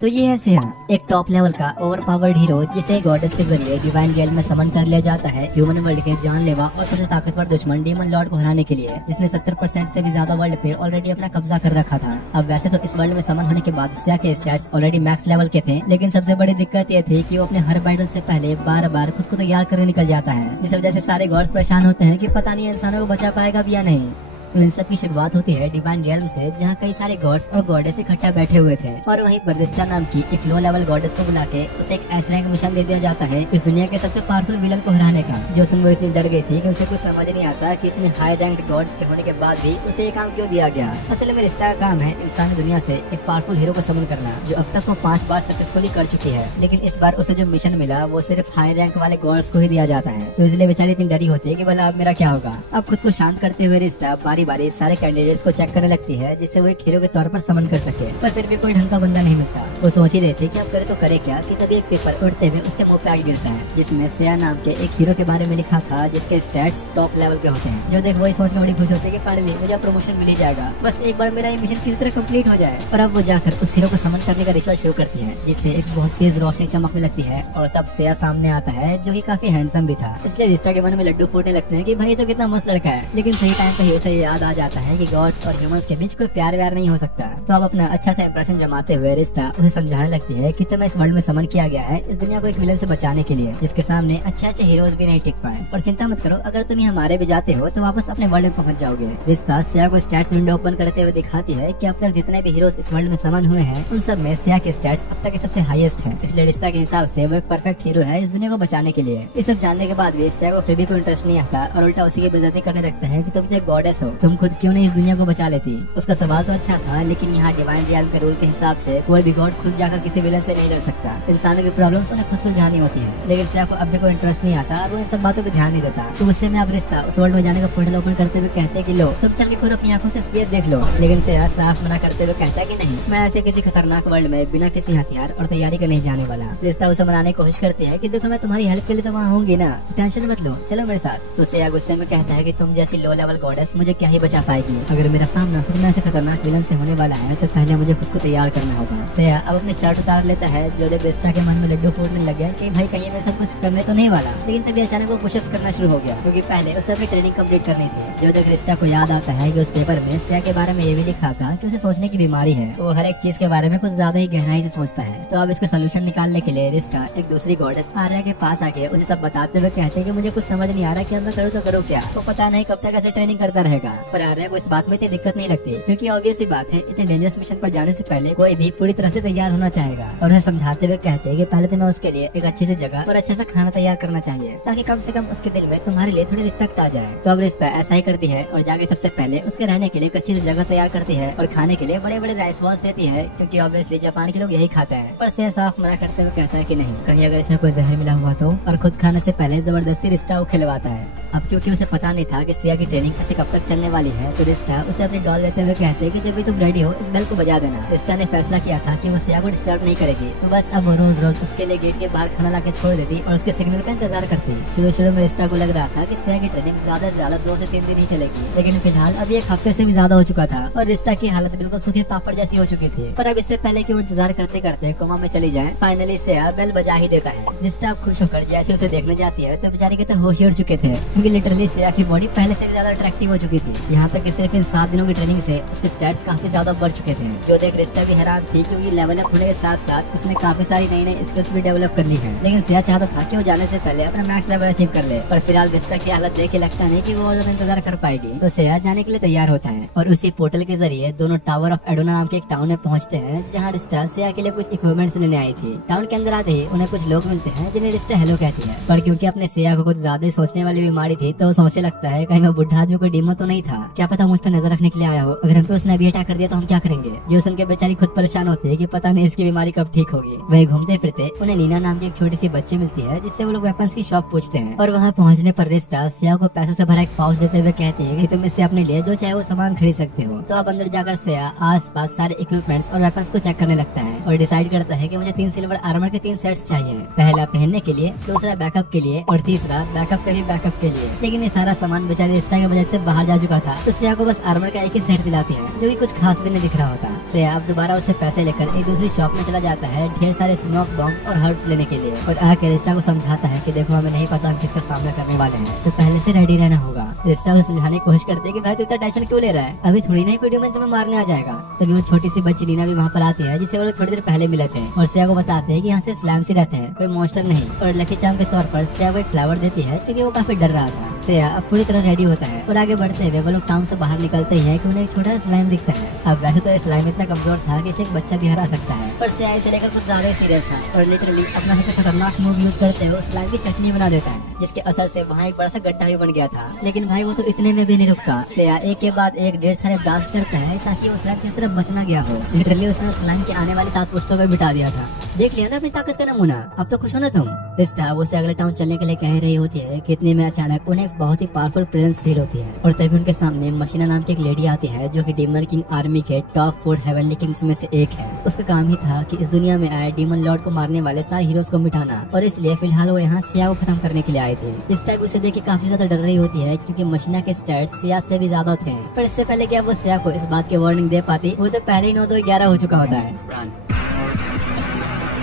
तो ये है सेया, एक टॉप लेवल का ओवर पावर्ड हीरो जिसे गॉडेस के जरिए डिवाइन रियल में समन कर लिया जाता है ह्यूमन वर्ल्ड के जानलेवा और सबसे ताकतवर दुश्मन डीमन लॉर्ड को हराने के लिए, जिसने 70% से भी ज्यादा वर्ल्ड पे ऑलरेडी अपना कब्जा कर रखा था। अब वैसे तो इस वर्ल्ड में समन होने के बाद सेया के स्टैट्स ऑलरेडी मैक्स लेवल के थे, लेकिन सबसे बड़ी दिक्कत ये थी कि वो अपने हर बैटल से पहले बार बार खुद को तैयार करने निकल जाता है, जिस वजह से सारे गॉड्स परेशान होते हैं कि पता नहीं इंसानों को बचा पाएगा भी या नहीं। तो इन सब की शुरुआत होती है डिवाइन रियल्म से, जहाँ कई सारे गॉड्स और गॉडेस इकट्ठा बैठे हुए थे और वहीं पर रिस्टा नाम की एक लो लेवल गॉडेस को बुला के उसे एक एस रैंक मिशन दे दिया जाता है इस दुनिया के सबसे पावरफुल विलन को हराने का, जो सुन वो इतनी डर गई थी कि उसे कुछ समझ नहीं आता कि इतने हाई रैंक गॉड्स के होने के बाद भी उसे ये काम क्यों दिया गया। असल में रिस्टा का काम है इंसानी दुनिया से एक पावरफुल हीरो को समन करना, जो अब तक वो 5 बार सक्सेसफुली कर चुकी है, लेकिन इस बार उसे जो मिशन मिला वो सिर्फ हाई रैंक वाले गॉड्स को ही दिया जाता है। तो इसलिए बेचारी इतनी डरी होती है कि भला अब मेरा क्या होगा। अब खुद को शांत करते हुए रिस्टा बारी बारी सारे कैंडिडेट्स को चेक करने लगती है, जिससे वो एक हीरो के तौर पर समन कर सके, पर फिर भी कोई ढंग का बंदा नहीं मिलता। वो सोच ही रही थी कि अब करे तो करे क्या कि तभी एक पेपर उड़ते हुए उसके मुंह पे आगे गिरता है, जिसमें सेया नाम के एक हीरो के बारे में लिखा था जिसके स्टैट्स टॉप लेवल के होते हैं। जो देख वही सोच में बड़ी खुश होती है कि फाइनली मुझे प्रमोशन मिल ही जाएगा, बस एक बार मेरा ये मिशन किसी तरह कंप्लीट हो जाए। और अब वो जाकर उस हीरो को समन करने का रिचुअल शुरू करती है, जिससे एक बहुत तेज रोशनी चमकने लगती है और तब सेया सामने आता है, जो कि काफी हैंडसम भी था। इसलिए रिस्टा के मन में लड्डू फूटने लगते हैं कि भाई तो कितना मस्त लड़का है, लेकिन सही टाइम पे उसे याद आ जाता है कि गॉड्स और ह्यूमंस के बीच कोई प्यार व्यार नहीं हो सकता। तो अब अपना अच्छा सा इंप्रेशन जमाते हुए रिस्टा उसे समझाने लगती है कि तुम्हें इस वर्ल्ड में समन किया गया है इस दुनिया को एक विलन से बचाने के लिए, जिसके सामने अच्छे अच्छे हीरोज भी नहीं टिक पाए। और चिंता मत करो, अगर तुम यहाँ मारे भी जाते हो तो वापस अपने वर्ल्ड में पहुंच जाओगे। रिस्ता सेया को स्टैट्स विंडो ओपन करते हुए दिखाती है कि अब तक जितने भी हीरोज इस वर्ल्ड में समन हुए हैं उन सब में सेया के स्टैट्स अब तक के सबसे हाईएस्ट है। इसलिए रिस्ता के हिसाब से वो एक परफेक्ट हीरो है इस दुनिया को बचाने के लिए। इस सब जानने के बाद भी सेया को फिर भी कोई इंटरेस्ट नहीं आता और उल्टा उसी की बेइज्जती करने लगता है कि तुम तो एक गॉडेस हो, तुम खुद क्यों नहीं इस दुनिया को बचा लेती। उसका सवाल तो अच्छा था, लेकिन यहाँ डिवाइन रियल के रूल के हिसाब से कोई भी गॉड खुद जाकर किसी विलन से नहीं लड़ सकता। इंसानों की प्रॉब्लम्स उन्हें खुद सुलझानी होती है, लेकिन सेया को अब भी कोई इंटरेस्ट नहीं आता और वो इन सब बातों पे ध्यान नहीं देता। तो उससे मैं अब रिस्ता उस वर्ल्ड में जाने का पोर्टल ओपन करते हुए कहते हैं कि लो तुम चल के खुद अपनी आंखों से ये देख लो, लेकिन सेया साफ मना करते हुए कहता है कि नहीं, मैं ऐसे किसी खतरनाक वर्ल्ड में बिना किसी हथियार और तैयारी के नहीं जाने वाला। रिस्ता उसे मनाने की कोशिश करती है कि देखो मैं तुम्हारी हेल्प के लिए तो वहाँ होंगी ना, टेंशन मत लो, चलो मेरे साथ। तो सेया गुस्से में कहता है कि तुम जैसी लो लेवल गॉडेस मुझे क्या ही बचा पाएगी। अगर मेरा सामना सच में ऐसे खतरनाक विलन से होने वाला है तो पहले मुझे खुद को तैयार करना होगा। सेया अब अपनी शर्ट उतार लेता है, जो देख रिस्टा के मन में लड्डू फूटने लग गया कि भाई कहीं मेरे साथ कुछ करने तो नहीं वाला। लेकिन तभी अचानक वो पुशअप्स करना शुरू हो गया, क्योंकि पहले उसे अपनी ट्रेनिंग कंप्लीट करनी थी। जो देख रिस्टा को याद आता है कि उस पेपर में सेया के बारे में ये भी लिखा था कि उसे सोचने की बीमारी है, वो हर एक चीज के बारे में कुछ ज्यादा ही गहराई से सोचता है। तो अब इसका सोल्यूशन निकालने के लिए रिस्टा एक दूसरी गॉडेस आर्या के पास आके उसे सब बताते हुए कहते हैं कि मुझे कुछ समझ नहीं आ रहा कि अब मैं करूँ तो करूँ क्या। तो पता नहीं कब तक ऐसे ट्रेनिंग करता रहेगा, पर आर्या को इस बात में इतनी दिक्कत नहीं लगती, क्योंकि ऑब्वियस सी बात है इतने डेंजरस मिशन पर जाने से पहले कोई भी पूरी तरह से तैयार होना चाहेगा। और उसे समझाते हुए कहते हैं कि पहले तुम्हें उसके लिए एक अच्छी सी जगह और अच्छा सा खाना तैयार करना चाहिए, ताकि कम से कम उसके दिल में तुम्हारे लिए थोड़ी रिस्पेक्ट आ जाए। तो अब रिश्ता ऐसा ही करती है और जाके सबसे पहले उसके रहने के लिए एक अच्छी सी जगह तैयार करती है और खाने के लिए बड़े बड़े राइस बॉल्स देती है, क्योंकि ऑब्वियसली जापान के लोग यही खाते हैं। पर सेया साफ मना करते हुए कहता है कि नहीं, कहीं अगर इसमें कोई जहर मिला हुआ तो। और खुद खाने से पहले जबरदस्ती रिश्ता को खिलवाता है। अब क्योंकि उसे पता नहीं था कि सेया की ट्रेनिंग ऐसे कब तक चलने वाली है, तो रिस्टा उसे अपनी डॉल देते हुए कहते हैं कि जब भी तुम रेडी हो इस बेल को बजा देना। रिस्टा ने फैसला किया था कि वो सेया को डिस्टर्ब नहीं करेगी, तो बस अब वो रोज रोज उसके लिए गेट के बाहर खाना लाके छोड़ देती और उसके सिग्नल का इंतजार करती। शुरू में रिस्टा को लग रहा था कि सेया की ट्रेनिंग ज्यादा से ज्यादा 2 से 3 दिन ही चलेगी, लेकिन फिलहाल अभी 1 हफ्ते से भी ज्यादा हो चुका था और रिस्टा की हालत बिल्कुल सूखे पापड़ जैसी हो चुकी थी। पर अब इससे पहले कि वो इंतजार करते करते कोमा में चली जाए, फाइनली सेया बेल बजा ही देता है। रिस्टा खुश होकर जैसे उसे देखने जाती है तो बेचारी के तो होश ही उड़ चुके थे, क्योंकि लिटरली सेया की बॉडी पहले से भी ज्यादा अट्रैक्टिव हो चुकी थी। यहाँ तक कि सिर्फ इन 7 दिनों की ट्रेनिंग से उसके स्टैट्स काफी ज्यादा बढ़ चुके थे। जो देख रिस्टा भी हैरान थी, क्योंकि लेवल अप होने के साथ साथ उसने काफी सारी नई नई स्किल्स भी डेवलप कर ली है। लेकिन सेया चाहता था कि वो जाने से पहले अपना मैक्स लेवल अचीव कर ले, पर फिलहाल रिस्टा की हालत देख के लगता नहीं कि वो और ज्यादा इंतजार कर पाएगी। तो सेया जाने के लिए तैयार होता है और उसी पोर्टल के जरिए दोनों टावर ऑफ एडोना नाम के एक टाउन में पहुंचते हैं, जहाँ रिस्टा सेया के लिए कुछ इक्विपमेंट्स लेने आई थी। टाउन के अंदर आते ही उन्हें कुछ लोग मिलते हैं जिन्हें रिस्टा हेलो कहती है, पर क्योंकि अपने सेया को कुछ ज्यादा ही सोचने वाली बीमारी थी तो वो सोचने लगता है कहीं वो बुढ़ा आदमी कोई डीमो तो नहीं था, क्या पता मुझ पर नजर रखने के लिए आया हो, अगर हम पे उसने अभी अटैक कर दिया तो हम क्या करेंगे। जो सुन के बेचारी खुद परेशान होती है कि पता नहीं इसकी बीमारी कब ठीक होगी। वहीं घूमते फिरते उन्हें नीना नाम की एक छोटी सी बच्ची मिलती है, जिससे वो लोग वेपन्स की शॉप पूछते हैं। और वहाँ पहुँचने पर रिस्टा सेया को पैसों से भरा एक पाउच देते हुए कहती है कि तुम इससे अपने लिए जो चाहे वो सामान खरीद सकते हो। तो अब अंदर जाकर सेया आस पास सारे इक्विपमेंट्स और वेपन्स को चेक करने लगता है और डिसाइड करता है कि मुझे 3 सिल्वर आर्मर के 3 सेट्स चाहिए, पहला पहनने के लिए, दूसरा बैकअप के लिए और तीसरा बैकअप के लिए बैकअप के लिए। लेकिन ये सारा सामान बेचारे रिस्टा के बजट से बाहर जा चुका चुका था तो सिया को बस आर्मर का एक ही सेट दिलाती है जो कि कुछ खास भी नहीं दिख रहा होता। सिया अब दोबारा उससे पैसे लेकर एक दूसरी शॉप में चला जाता है ढेर सारे स्मोक बॉम्ब्स और हर्ब्स लेने के लिए, और आके रिस्टा को समझाता है कि देखो हमें नहीं पता हम किसका सामना करने वाले हैं, तो पहले से रेडी रहना होगा। रिस्टा उसे समझाने की कोशिश करते है कि भाई तू इतना टेंशन क्यों ले रहा है, अभी थोड़ी ना वीडियो में तुम्हें मारने आ जाएगा। तभी वो छोटी सी बच्ची नीना भी वहाँ पर आती है जिसे वो लोग थोड़ी देर पहले मिले थे, और सिया को बताते हैं कि यहाँ सिर्फ स्लैम्स ही रहते हैं, कोई मॉन्स्टर नहीं। और लकी चार्म के तौर पर सिया को एक फ्लावर देती है क्योंकि वो काफी डर रहा था। सिया अब पूरी तरह रेडी होता है और आगे बढ़ते हुए वो लोग टाउन से बाहर निकलते हैं कि उन्हें एक छोटा स्लाइम दिखता है। अब वैसे तो ये स्लाइम इतना कमजोर था कि इसे एक बच्चा भी हरा सकता है, पर सिया इसे लेकर कुछ ज्यादा सीरियस था और लिटरली अपना सबसे खतरनाक मूव यूज करते हुए उस स्लाइम की चटनी बना देता है, जिसके असर से वहाँ एक बड़ा सा गड्ढा भी बन गया था। लेकिन भाई वो तो इतने में भी नहीं रुकता। सिया एक के बाद एक ढेर सारे ब्लास्ट करता है ताकि वो स्लाइम की तरफ बचना गया हो। लिटरली उसने स्लाइम के आने वाले 7 पुश्तों को बिठा दिया था। देख लिया ना अपनी ताकत का नमूना, अब तो खुश हो ना तुम। रिस्टा वो अगले टाउन चलने के लिए कह रही होती है कि इतने में अचानक उन्हें एक बहुत ही पावरफुल प्रेजेंस फील होती है, और तभी उनके सामने मशीना नाम की एक लेडी आती है जो कि डीमन किंग आर्मी के टॉप 4 हेवनली किंग्स में से एक है। उसका काम ही था कि इस दुनिया में आए डीमन लॉर्ड को मारने वाले सारे हीरोज को मिटाना, और इसलिए फिलहाल वो यहाँ सिया को खत्म करने के लिए आए थे। इस टाइम उसे देख के काफी ज्यादा डर रही होती है क्योंकि मशीना के स्टैट्स सिया से भी ज्यादा थे, पर इससे पहले क्या वो सिया को इस बात की वार्निंग दे पाती, वो तो पहले ही 9-2-11 हो चुका होता है।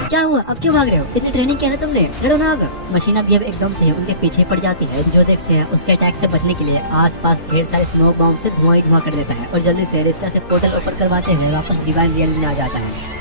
क्या हुआ, अब क्यों भाग रहे हो, इतनी ट्रेनिंग किया ना तुमने, लड़ो ना अब। मशीना भी अब एकदम से उनके पीछे पड़ जाती है, जो देख से उसके अटैक से बचने के लिए आसपास ढेर सारे स्मोक बॉम्ब से धुआं ही धुआं कर देता है, और जल्दी से रिस्टा से पोर्टल ओपन करवाते हुए वापस डिवाइन रियल में आ जाता है।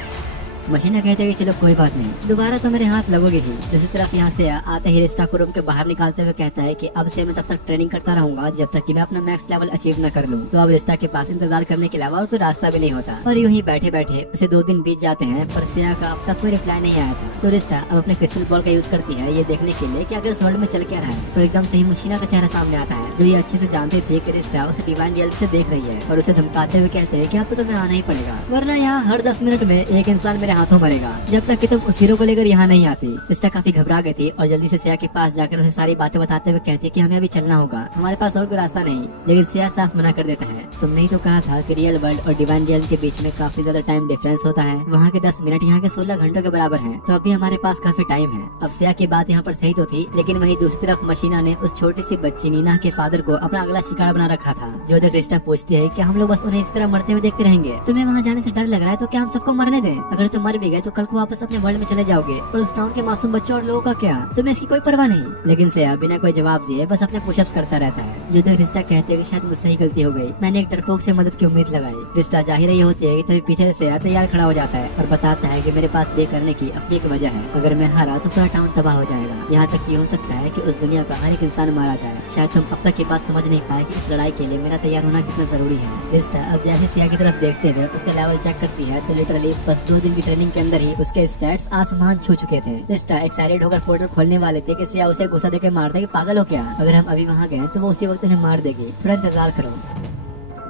मशीना कहते हैं कि चलो कोई बात नहीं, दोबारा तो मेरे हाथ लगोगे ही। दूसरी तरफ यहाँ से आते ही रिस्टा को रूम के बाहर निकालते हुए कहता है कि अब से मैं तब तक ट्रेनिंग करता रहूंगा जब तक कि मैं अपना मैक्स लेवल अचीव न कर लूं। तो अब रिस्टा के पास इंतजार करने के अलावा और कोई रास्ता भी नहीं होता, और यूं ही बैठे बैठे उसे 2 दिन बीत जाते हैं, पर सिया का अब तक कोई रिप्लाई नहीं आया था। तो रिस्टा अब अपने क्रिस्टल बॉल का यूज करती है ये देखने के लिए कि अगर इस वर्ल्ड में चल क्या रहा है, और एकदम से ही मशीना का चेहरा सामने आता है, जो ये अच्छे से जानते थे कि रिस्टा उसे डिवाइन रियल से देख रही है, और उसे धमकाते हुए कहते हैं कि अब तो तुम्हें आना ही पड़ेगा, वरना यहाँ हर 10 मिनट में एक इंसान मेरे हाथों मरेगा जब तक कि तुम उस हीरो को लेकर यहाँ नहीं आती। रिस्टा काफी घबरा गई थी और जल्दी से सिया के पास जाकर उसे सारी बातें बताते हुए कहती है कि हमें अभी चलना होगा, हमारे पास और कोई रास्ता नहीं। लेकिन सिया साफ मना कर देता है, तुमने ही तो कहा था कि रियल वर्ल्ड और डिवाइन रियल के बीच में काफी ज्यादा टाइम डिफरेंस होता है, वहाँ के 10 मिनट यहाँ के 16 घंटों के बराबर है, तो अभी हमारे पास काफी टाइम है। अब सिया की बात यहाँ पर सही तो थी, लेकिन वही दूसरी तरफ मशीना ने उस छोटी सी बच्ची नीना के फादर को अपना अगला शिकार बना रखा था, जो देख रिस्टा पूछती है कि हम लोग बस उन्हें इस तरह मरते हुए देखते रहेंगे, तुम्हें वहाँ जाने से डर लग रहा है तो क्या हम सबको मरने दें, अगर तुम मर भी गए तो कल को वापस अपने वर्ल्ड में चले जाओगे, पर उस टाउन के मासूम बच्चों और लोगों का क्या, तुम्हें इसकी कोई परवाह नहीं। लेकिन सिया बिना कोई जवाब दिए बस अपने पुशअप्स करता रहता है, जो देख रिस्टा कहते हैं कि शायद मुझसे ही गलती हो गई, मैंने एक डरपोक से मदद की उम्मीद लगाई। रिस्टा जाहिर ही होती है तभी पीछे से तैयार खड़ा हो जाता है और बताता है कि मेरे पास ये करने की अपनी एक वजह है, अगर मैं हारा तो पूरा टाउन तबाह हो जाएगा, यहाँ तक कि हो सकता है कि उस दुनिया का हर एक इंसान मारा जाए। शायद तुम अब तक ये बात समझ नहीं पाए कि इस लड़ाई के लिए मेरा तैयार होना कितना जरूरी है। रिस्टा अब जैसे सिया की तरफ देखते हुए उसके लेवल चेक करती है तो लिटरली बस 2 दिन की ट्रेनिंग के अंदर ही उसके स्टैट्स आसमान छू चुके थे। रिस्टा एक्साइटेड होकर पोर्टल खोलने वाले थे कि सिया उसे गुस्सा देकर मारता कि पागल हो क्या, अगर हम अभी वहाँ गए तो वो उसी वक्त उन्हें मार देगी, थोड़ा इंतजार करो।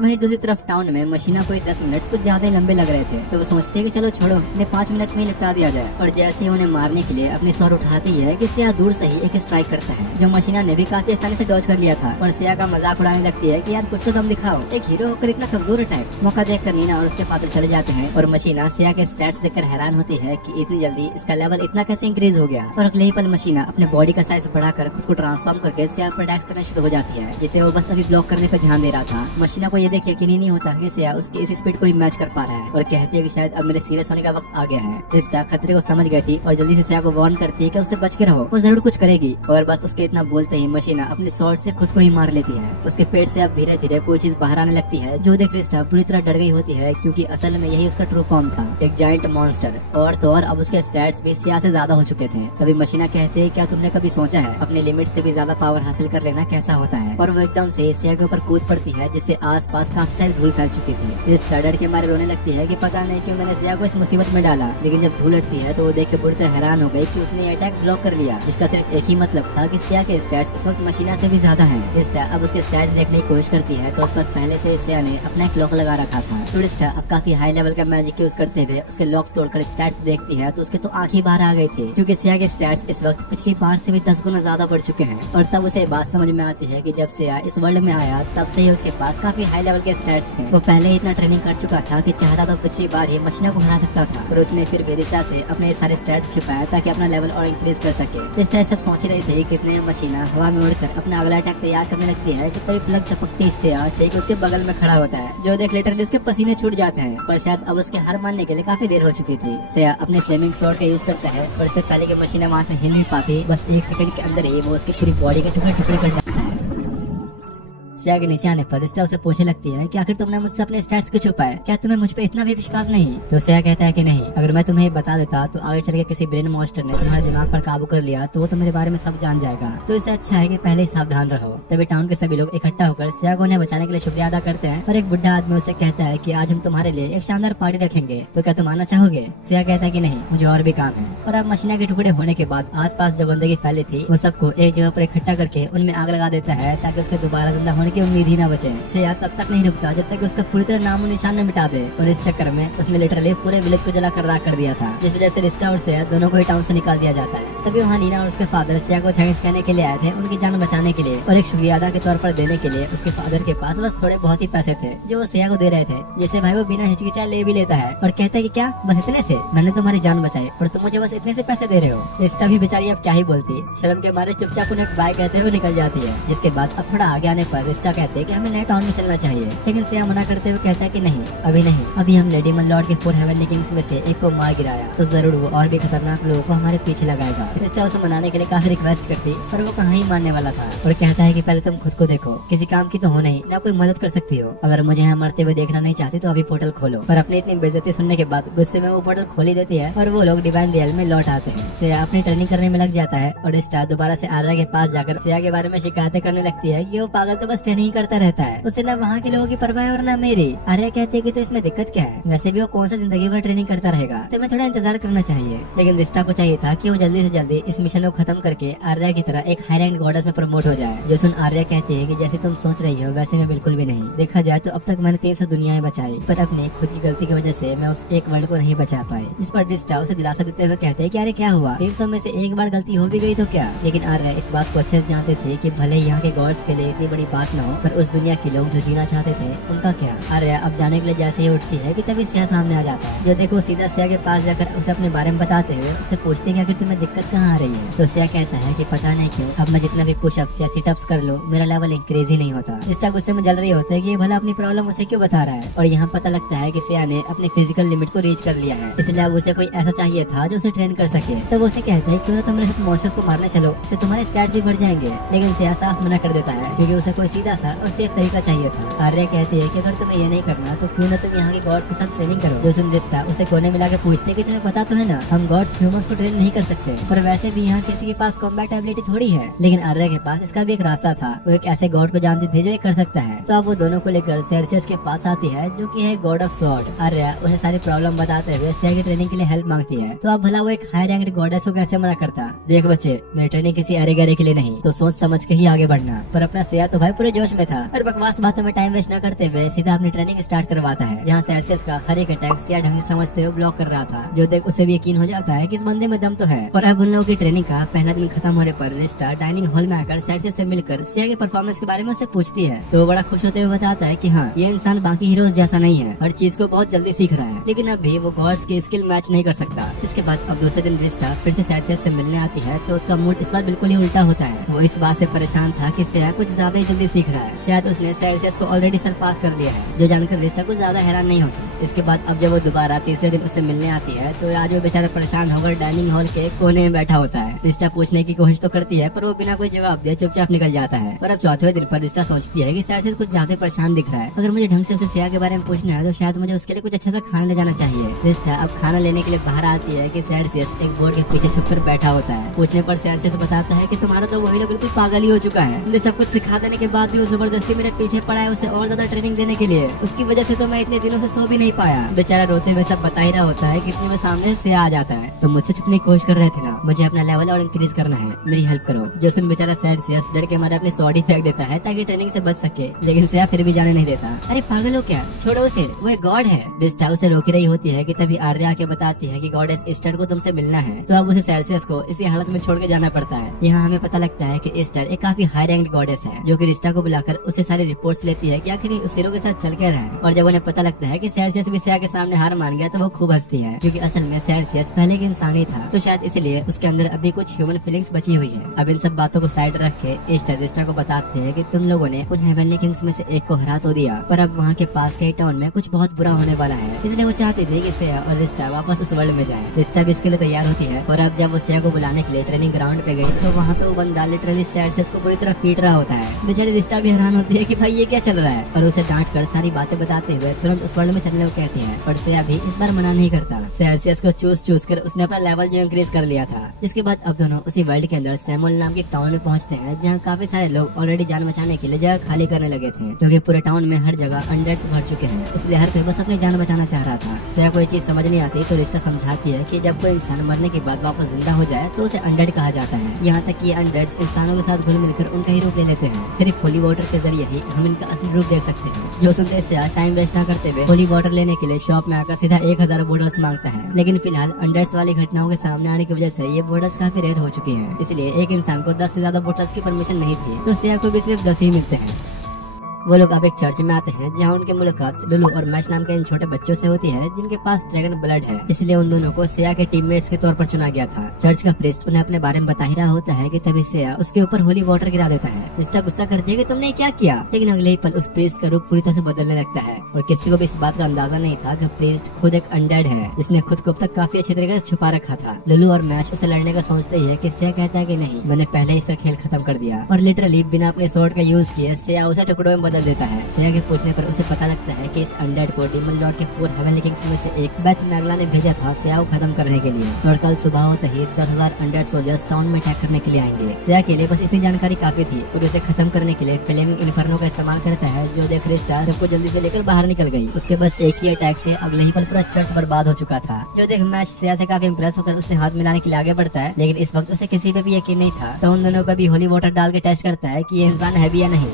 वहीं दूसरी तरफ टाउन में मशीना को 10 मिनट कुछ ज्यादा ही लंबे लग रहे थे, तो वो सोचते हैं कि चलो छोड़ो इन्हें 5 मिनट में ही निपटा दिया जाए, और जैसे ही उन्हें मारने के लिए अपनी स्वॉर्ड उठाती है कि सिया दूर से ही एक स्ट्राइक करता है, जो मशीना ने भी काफी आसानी से डॉज कर लिया था, और सिया का मजाक उड़ाने लगती है कि यार कुछ तो दम दिखाओ, एक हीरो होकर इतना कमजोर अटैक। मौका देखकर नीना और उसके फादर चले जाते हैं, और मशीना सिया के स्टैट्स देखकर हैरान होती है कि इतनी जल्दी इसका लेवल इतना कैसे इंक्रीज हो गया, और अगले ही पल मशीना अपने बॉडी का साइज बढ़ाकर खुद को ट्रांसफॉर्म करके सिया पर अटैक्स करना शुरू हो जाती है, जिसे वो बस अभी ब्लॉक करने पर ध्यान दे रहा था। मशीना को ये देख यकीन नहीं होता कि सिया उसकी इस स्पीड को ही मैच कर पा रहा है, और कहती है कि शायद अब मेरे सीरियस होने का वक्त आ गया है। रिस्टा खतरे को समझ गई थी और जल्दी से सिया को वार्न करती है कि उससे बच के रहो, वो जरूर कुछ करेगी, और बस उसके इतना बोलते ही मशीना अपने स्वॉर्ड से खुद को ही मार लेती है। उसके पेट से अब धीरे धीरे कोई चीज बाहर आने लगती है, जो देख रिस्टा पूरी तरह डर गई होती है, क्योंकि असल में यही उसका ट्रू फॉर्म था, एक जायंट मॉन्स्टर, और तो और अब उसके स्टैट्स भी सिया से ज्यादा हो चुके थे। तभी मशीना कहते हैं क्या तुमने कभी सोचा है अपने लिमिट से भी ज्यादा पावर हासिल कर लेना कैसा होता है, और वो एकदम से सिया के ऊपर कूद पड़ती है, जिससे आस पास काफी सारी धूल फैल चुकी थी। रिस्टा डर के मारे रोने लगती है कि पता नहीं क्यों मैंने सिया को इस मुसीबत में डाला, लेकिन जब धूल उठती है तो वो देख के बुरी तरह हैरान हो गई कि उसने अटैक ब्लॉक कर लिया, जिसका सिर्फ एक ही मतलब था कि सिया के स्टैट्स इस वक्त मशीना से भी ज्यादा हैं। रिस्टा अब उसके स्टैट्स देखने की कोशिश करती है तो उस पर पहले से सिया ने अपना एक लॉक लगा रखा था, तो रिस्टा अब काफी हाई लेवल का मैजिक यूज करते हुए उसके लॉक तोड़कर स्टैट्स देखती है तो उसके तो आंख ही बाहर आ गई थी, क्योंकि सिया के स्टैट्स इस वक्त पिछली बार से भी 10 गुना ज्यादा बढ़ चुके हैं। और तब उसे बात समझ में आती है कि जब सिया इस वर्ल्ड में आया तब से ही उसके पास काफी हाई लेवल के स्टैट्स थे। वो पहले ही इतना ट्रेनिंग कर चुका था कि चाहता तो पिछली बार ही मशीनों को हरा सकता था, पर उसने फिर रिस्टा से अपने सारे स्टैट्स छुपाया ताकि अपना लेवल और इंक्रीज कर सके। रिस्टा सब सोच रही थी कितने मशीना हवा में उड़कर अपना अगला अटैक तैयार करने लगती है कि तभी प्लग चपकती से ठीक उसके बगल में खड़ा होता है, जो देख लिटरली उसके पसीने छूट जाते हैं। पर शायद अब उसके हार मानने के लिए काफी देर हो चुकी थी। सेया अपने फ्लेमिंग स्वॉर्ड का यूज करता है, पर इससे पहले की मशीनें वहाँ से हिल नहीं पाती, बस 1 सेकंड के अंदर ही वो उसकी पूरी बॉडी के टुकड़े टुकड़े कर जाता है। सेया के नीचे आने पर रिस्टा उसे पूछने लगती है कि आखिर तुमने मुझसे अपने स्टैट्स क्यों छुपाए, क्या तुम्हें मुझ पे इतना भी विश्वास नहीं? तो सेया कहता है कि नहीं, अगर मैं तुम्हें बता देता तो आगे चल के किसी ब्रेन मॉन्स्टर ने तुम्हारे दिमाग पर काबू कर लिया तो वो तो मेरे बारे में सब जान जाएगा। तो इससे अच्छा है कि पहले ही सावधान रहो। तभी टाउन के सभी लोग इकट्ठा होकर सेया को उन्हें बचाने के लिए शुक्रिया अदा करते हैं, और एक बुढ़ा आदमी उसे कहता है कि आज हम तुम्हारे लिए एक शानदार पार्टी रखेंगे, तो क्या तुम आना चाहोगे? सेया कहता है कि नहीं, मुझे और भी काम है। और अब मशीना के टुकड़े होने के बाद आसपास जो गंदगी फैली थी वो सबको एक जगह पर इकट्ठा करके उनमें आग लगा देता है ताकि उसके दोबारा जिंदा होने की उम्मीद ही न बचे। सेया तब तक नहीं रुकता जब तक उसका पूरी तरह नामो निशान न मिटा दे, और इस चक्कर में उसने लिटरली पूरे विलेज को जला कर राख कर दिया था, जिस वजह से रिस्टा और सेया दोनों को ही टाउन से निकाल दिया जाता है। तभी वहाँ नीना और उसके फादर सेया को थैंक्स कहने के लिए आए थे, उनकी जान बचाने के लिए और एक शुक्रिया अदा के तौर पर देने के लिए उसके फादर के पास बस थोड़े बहुत ही पैसे थे जो वो सेया को दे रहे थे, जिसे भाई वो बिना हिचकिचाए ले भी लेता है और कहता है कि क्या बस इतने से मैंने तुम्हारी जान बचाई और तुम मुझे बस इतने से पैसे दे रहे हो? रिस्टा भी बेचारी अब क्या ही बोलती, शर्म के मारे चुपचाप उन्हें बाय कहते हुए निकल जाती है। जिसके बाद अब थोड़ा आगे आने पर रिस्टा कहते हैं कि हमें नए टाउन में चलना चाहिए, लेकिन सेया मना करते हुए कहता है कि नहीं, अभी नहीं, अभी हमने डीमन लॉर्ड के 4 हेवनली किंग्स में से एक को मार गिराया तो जरूर वो और भी खतरनाक लोगों को हमारे पीछे लगाएगा। रिस्टा उसे मनाने के लिए काफी रिक्वेस्ट करती, पर वो कहाँ ही मानने वाला था और कहता है कि पहले तुम खुद को देखो, किसी काम की तो हो नहीं, ना कोई मदद कर सकती हो। अगर मुझे यहाँ मरते हुए देखना नहीं चाहती तो अभी पोर्टल खोलो। पर अपनी इतनी बेइज्जती सुनने के बाद गुस्से में वो पोर्टल खोल ही देती है और वो लोग डिवाइन रियल में लौट आते हैं। सेया अपनी ट्रेनिंग करने में लग जाता है और रिस्टा दोबारा से आर्या के पास जाकर सेया के बारे में शिकायतें करने लगती है कि वो पागल तो बस ट्रेनिंग करता रहता है, उसे न वहाँ के लोगों की परवाह है और न मेरी। आर्या कहती है कि तो इसमें दिक्कत क्या है, वैसे भी वो कौन सा जिंदगी भर ट्रेनिंग करता रहेगा, तो मैं थोड़ा इंतजार करना चाहिए। लेकिन रिस्टा को चाहिए था कि वो जल्दी से जल्दी इस मिशन को खत्म करके आर्या की तरह एक हाई रैंक गॉडेस में प्रमोट हो जाए। जो सुन आर्या कहती है कि जैसे तुम सोच रही हो वैसे मैं बिल्कुल भी नहीं। देखा जाए तो अब तक मैंने 300 दुनियाएं बचाई, पर अपनी खुद की गलती की वजह से मैं उस एक वर्ल्ड को नहीं बचा पाई। जिस पर रिस्टा उसे दिलासा देते हुए कहते हैं कि अरे क्या हुआ, 300 में से एक बार गलती हो भी गई तो क्या। लेकिन आर्या इस बात को अच्छे से जानते थे कि भले ही यहाँ के गॉड्स के लिए इतनी बड़ी बात न हो, पर उस दुनिया के लोग जो जीना चाहते थे उनका क्या। आर्या अब जाने के लिए जैसे ही उठती है कि तभी सेया सामने आ जाता है, जो देखो सीधा सेया के पास जाकर उसे अपने बारे में बताते हुए उससे पूछते हैं कि आखिर तुम्हें दिक्कत कहाँ आ रही है। तो सेया कहता है कि पता नहीं क्यों अब मैं जितना भी पुशअप्स या सिटअप्स कर लूं मेरा लेवल इंक्रीज ही नहीं होता। रिस्टा गुस्से में जल रही होता है कि ये भला अपनी प्रॉब्लम उसे क्यों बता रहा है, और यहाँ पता लगता है कि सेया ने अपनी फिजिकल लिमिट को रीच कर लिया है, इसलिए अब उसे कोई ऐसा चाहिए था जो उसे ट्रेन कर सके। तो वो उसे कहता है क्यों ना तुम मेरे साथ मॉन्स्टर्स को मारने चलो, इससे तुम्हारे स्टैट्स भी बढ़ जाएंगे। लेकिन सेया साफ मना कर देता है क्योंकि उसे कोई सीधा सा और सेफ तरीका चाहिए था। आर्या कहती है कि अगर तुम्हें ये नहीं करना तो क्यों ना तुम यहाँ के गॉड्स के साथ ट्रेनिंग करो। जो सुन रिस्टा उसे कोने मिला के पूछते कि तुम्हें पता तो है ना हम गॉड्स ह्यूमंस को ट्रेन नहीं कर सकते, पर वैसे भी यहाँ किसी के पास कॉम्बैट एबिलिटी थोड़ी है। लेकिन आर्या के पास इसका भी एक रास्ता था, वो एक ऐसे गॉड को जानती थी जो ये कर सकता है। तो अब वो दोनों को लेकर सेर्सियस के पास आती है जो कि है गॉड ऑफ सॉर्ड। आर्या उसे सारी प्रॉब्लम बताते हुए सेया की ट्रेनिंग के लिए हेल्प मांगती है। तो अब भला वो एक हाई रैंक्ड गॉडेस को कैसे मना करता। देख बच्चे, मेरी ट्रेनिंग किसी अरे गरे के लिए नहीं, तो सोच समझ के ही आगे बढ़ना। पर अपना सेया तो भाई पूरे जोश में था और बकवास बातों में टाइम वेस्ट न करते हुए सीधा अपनी ट्रेनिंग स्टार्ट करवाता है, जहाँ सेर्सियस का हर एक अटैक सेया ढंग से समझते हुए ब्लॉक कर रहा था, जो देख उसे भी यकीन हो जाता है कि इस बंदे में दम तो है। और अब उन लोगों की ट्रेनिंग का पहला दिन खत्म होने पर रिस्टा डाइनिंग हॉल में आकर सेर्सियस से मिलकर सेया के परफॉर्मेंस के बारे में उससे पूछती है। तो वो बड़ा खुश होते हुए बताता है कि हाँ, ये इंसान बाकी हीरोज जैसा नहीं है, हर चीज को बहुत जल्दी सीख रहा है, लेकिन अब भी वो गॉड्स की स्किल मैच नहीं कर सकता। इसके बाद अब दूसरे दिन रिस्टा फिर से सेर्सियस से मिलने आती है, तो उसका मूड इस बार बिल्कुल ही उल्टा होता है। वो इस बात से परेशान था कि सेया कुछ ज्यादा ही जल्दी सीख रहा है, शायद उसने सेर्सियस को ऑलरेडी सरपास कर लिया है, जो जानकर रिस्टा कुछ ज्यादा हैरान नहीं होती। इसके बाद अब जब वो दोबारा तीसरे दिन उससे मिलने आती है तो आज वो बेचारा परेशान होकर डाइनिंग हॉल के कोने में बैठा होता है। रिस्टा पूछने की कोशिश तो करती है पर वो बिना कोई जवाब दिए चुपचाप निकल जाता है। पर अब चौथे दिन पर रिस्टा सोचती है कि सेर्सियस कुछ ज्यादा परेशान दिख रहा है, अगर मुझे ढंग से उसे सेया के बारे में पूछना है तो शायद मुझे उसके लिए कुछ अच्छा सा खाना ले जाना चाहिए। रिस्टा अब खाना लेने के लिए बाहर आती है कि सेर्सियस एक बोर्ड के पीछे छुपकर बैठा होता है। पूछने पर सेर्सियस बताता है कि तुम्हारा तो वही लोग बिल्कुल पागल ही हो चुका है, मुझे सब कुछ सिखा देने के बाद भी वो जबरदस्ती मेरे पीछे पड़ा है उसे और ज्यादा ट्रेनिंग देने के लिए, उसकी वजह से तो मैं इतने दिनों से सो भी नहीं पाया। बेचारा रोते हुए सब बता ही रहा होता है कि इतने में सामने से आ जाता है। तो मुझसे छुपने की कोशिश कर रहे थे ना, मुझे अपना लेवल और इंक्रीज करना है, मेरी हेल्प करो। जो सुन बेचारा सेर्सियस डर के मारे अपनी स्वॉर्ड ही फेंक देता है ताकि ट्रेनिंग से बच सके, लेकिन सेया फिर भी जाने नहीं देता। अरे पागल हो क्या, छोड़ो उसे, वो एक गॉड है। रिस्टा उसे रोक रही होती है कि तभी आर्या आके बताती है कि गॉडेस ईस्टर को तुमसे मिलना है। तो अब उसे सेर्सियस को इसी हालत में छोड़ के जाना पड़ता है। यहाँ हमें पता लगता है कि ईस्टर एक काफी हाई रैंक्ड गॉडेस है, जो कि रिस्टा को बुलाकर उससे सारी रिपोर्ट्स लेती है कि आखिर उस हीरो के साथ चल क्या रहा है। और जब उन्हें पता लगता है कि सेल्सियस भी सिया के सामने हार मान गया तो वो खूब हंसती है, क्योंकि असल में सेल्सियस पहले के इंसान ही था, तो शायद इसलिए उसके अंदर अभी कुछ ह्यूमन फीलिंग्स बची हुई है। अब इन सब बातों को साइड रख के ईस्टर रिस्टा को बताते हैं कि तुम लोगों ने उन हेवनली किंग्स में से एक को हरा तो दिया, पर अब वहाँ के पास के टाउन में कुछ बहुत बुरा होने वाला है, इसलिए वो चाहती थी कि सिया और रिस्टा वापस उस वर्ल्ड में जाए। रिस्टा भी इसके लिए तैयार होती है, और अब जब वो सिया को बुलाने के लिए ट्रेनिंग ग्राउंड पे गई तो वहाँ तो बंदा लिटरली सेल्सियस को पूरी तरह पीट रहा होता है। बेचारी रिस्टा भी हैरान होती है कि भाई ये क्या चल रहा है, और उसे डांट कर सारी बातें बताते हुए तुरंत उस वर्ल्ड में चलने को कहती है। पर सिया भी इस बार मना नहीं करता। सेल्सियस को चूस कर उसने अपना लेवल जो इंक्रीज कर लिया था। इसके बाद अब दोनों उसी वर्ल्ड के अंदर सैमुअल नाम के टाउन में पहुंचते हैं, जहाँ काफी सारे लोग ऑलरेडी जान बचाने के लिए जगह खाली करने लगे थे, क्योंकि पूरे टाउन में हर जगह अनडेड्स भर चुके हैं, इसलिए हर कोई बस अपनी जान बचाना चाह रहा था। सिया को ये चीज समझ नहीं आती तो रिश्ता समझाती है कि जब कोई इंसान मरने के बाद वापस जिंदा हो जाए तो उसे अनडेड कहा जाता है। यहाँ तक कि अनडेड्स इंसानों के साथ घुल मिलकर उनका ही रूप ले लेते हैं। सिर्फ होली वाटर के जरिए ही हम इनका असली रूप देख सकते हैं। जो सुनते से टाइम वेस्ट न करते हुए होली वाटर लेने के लिए शॉप में आकर सीधा 1000 बोटल्स मांगता है, लेकिन फिलहाल अनडेड्स वाली घटनाओं के सामने आने की वजह से ये बोटल्स काफी रेयर हो चुकी हैं, इसलिए एक इंसान को 10 से ज्यादा बोटल्स की परमिशन नहीं थी, तो सिया को भी सिर्फ 10 ही मिलते हैं। वो लोग अब एक चर्च में आते हैं, जहाँ उनकी मुलाकात लुलू और मैश नाम के इन छोटे बच्चों से होती है, जिनके पास ड्रैगन ब्लड है, इसलिए उन दोनों को सिया के टीममेट्स के तौर पर चुना गया था। चर्च का प्रीस्ट उन्हें अपने बारे में बता ही रहा होता है कि तभी सिया उसके ऊपर होली वाटर गिरा देता है। रिस्टा गुस्सा करती है कि तुमने क्या किया, लेकिन अगले ही पल उस प्रीस्ट का रूप पूरी तरह से बदलने लगता है, और किसी को भी इस बात का अंदाजा नहीं था कि प्रीस्ट खुद एक अनडेड है, जिसने खुद को अब तक काफी अच्छी तरीके से छुपा रखा था। लुलू और मैश उसे लड़ने का सोचते ही है कि सिया कहता है कि नहीं, मैंने पहले ही इसका खेल खत्म कर दिया, और लिटरली बिना अपने स्वॉर्ड का यूज किए सिया उसे टुकड़ों में बदल देता है। सिया के पूछने पर उसे पता लगता है कि इस अनडेड को डीमन लॉर्ड के 4 हेवनली किंग्स में से एक बेथ मैगला ने भेजा था सिया को खत्म करने के लिए, और कल सुबह होते ही 10,000 अनडेड सोल्जर्स टाउन में अटैक करने के लिए आएंगे। सिया के लिए बस इतनी जानकारी काफी थी, और उसे खत्म करने के लिए फ्लेमिंग इन्फर्नो का इस्तेमाल करता है, जो देख रिस्टा सबको जल्दी से लेकर बाहर निकल गई। उसके बस एक ही अटैक से अगले ही पल पूरा चर्च बर्बाद हो चुका था। जो देख मैश सिया से काफी इंप्रेस होकर उससे हाथ मिलाने के लिए आगे बढ़ता है, लेकिन इस वक्त उसे किसी पे भी यकीन नहीं था, तो उन दोनों पर भी होली वाटर डाल के टेस्ट करता है कि ये इंसान है भी या नहीं।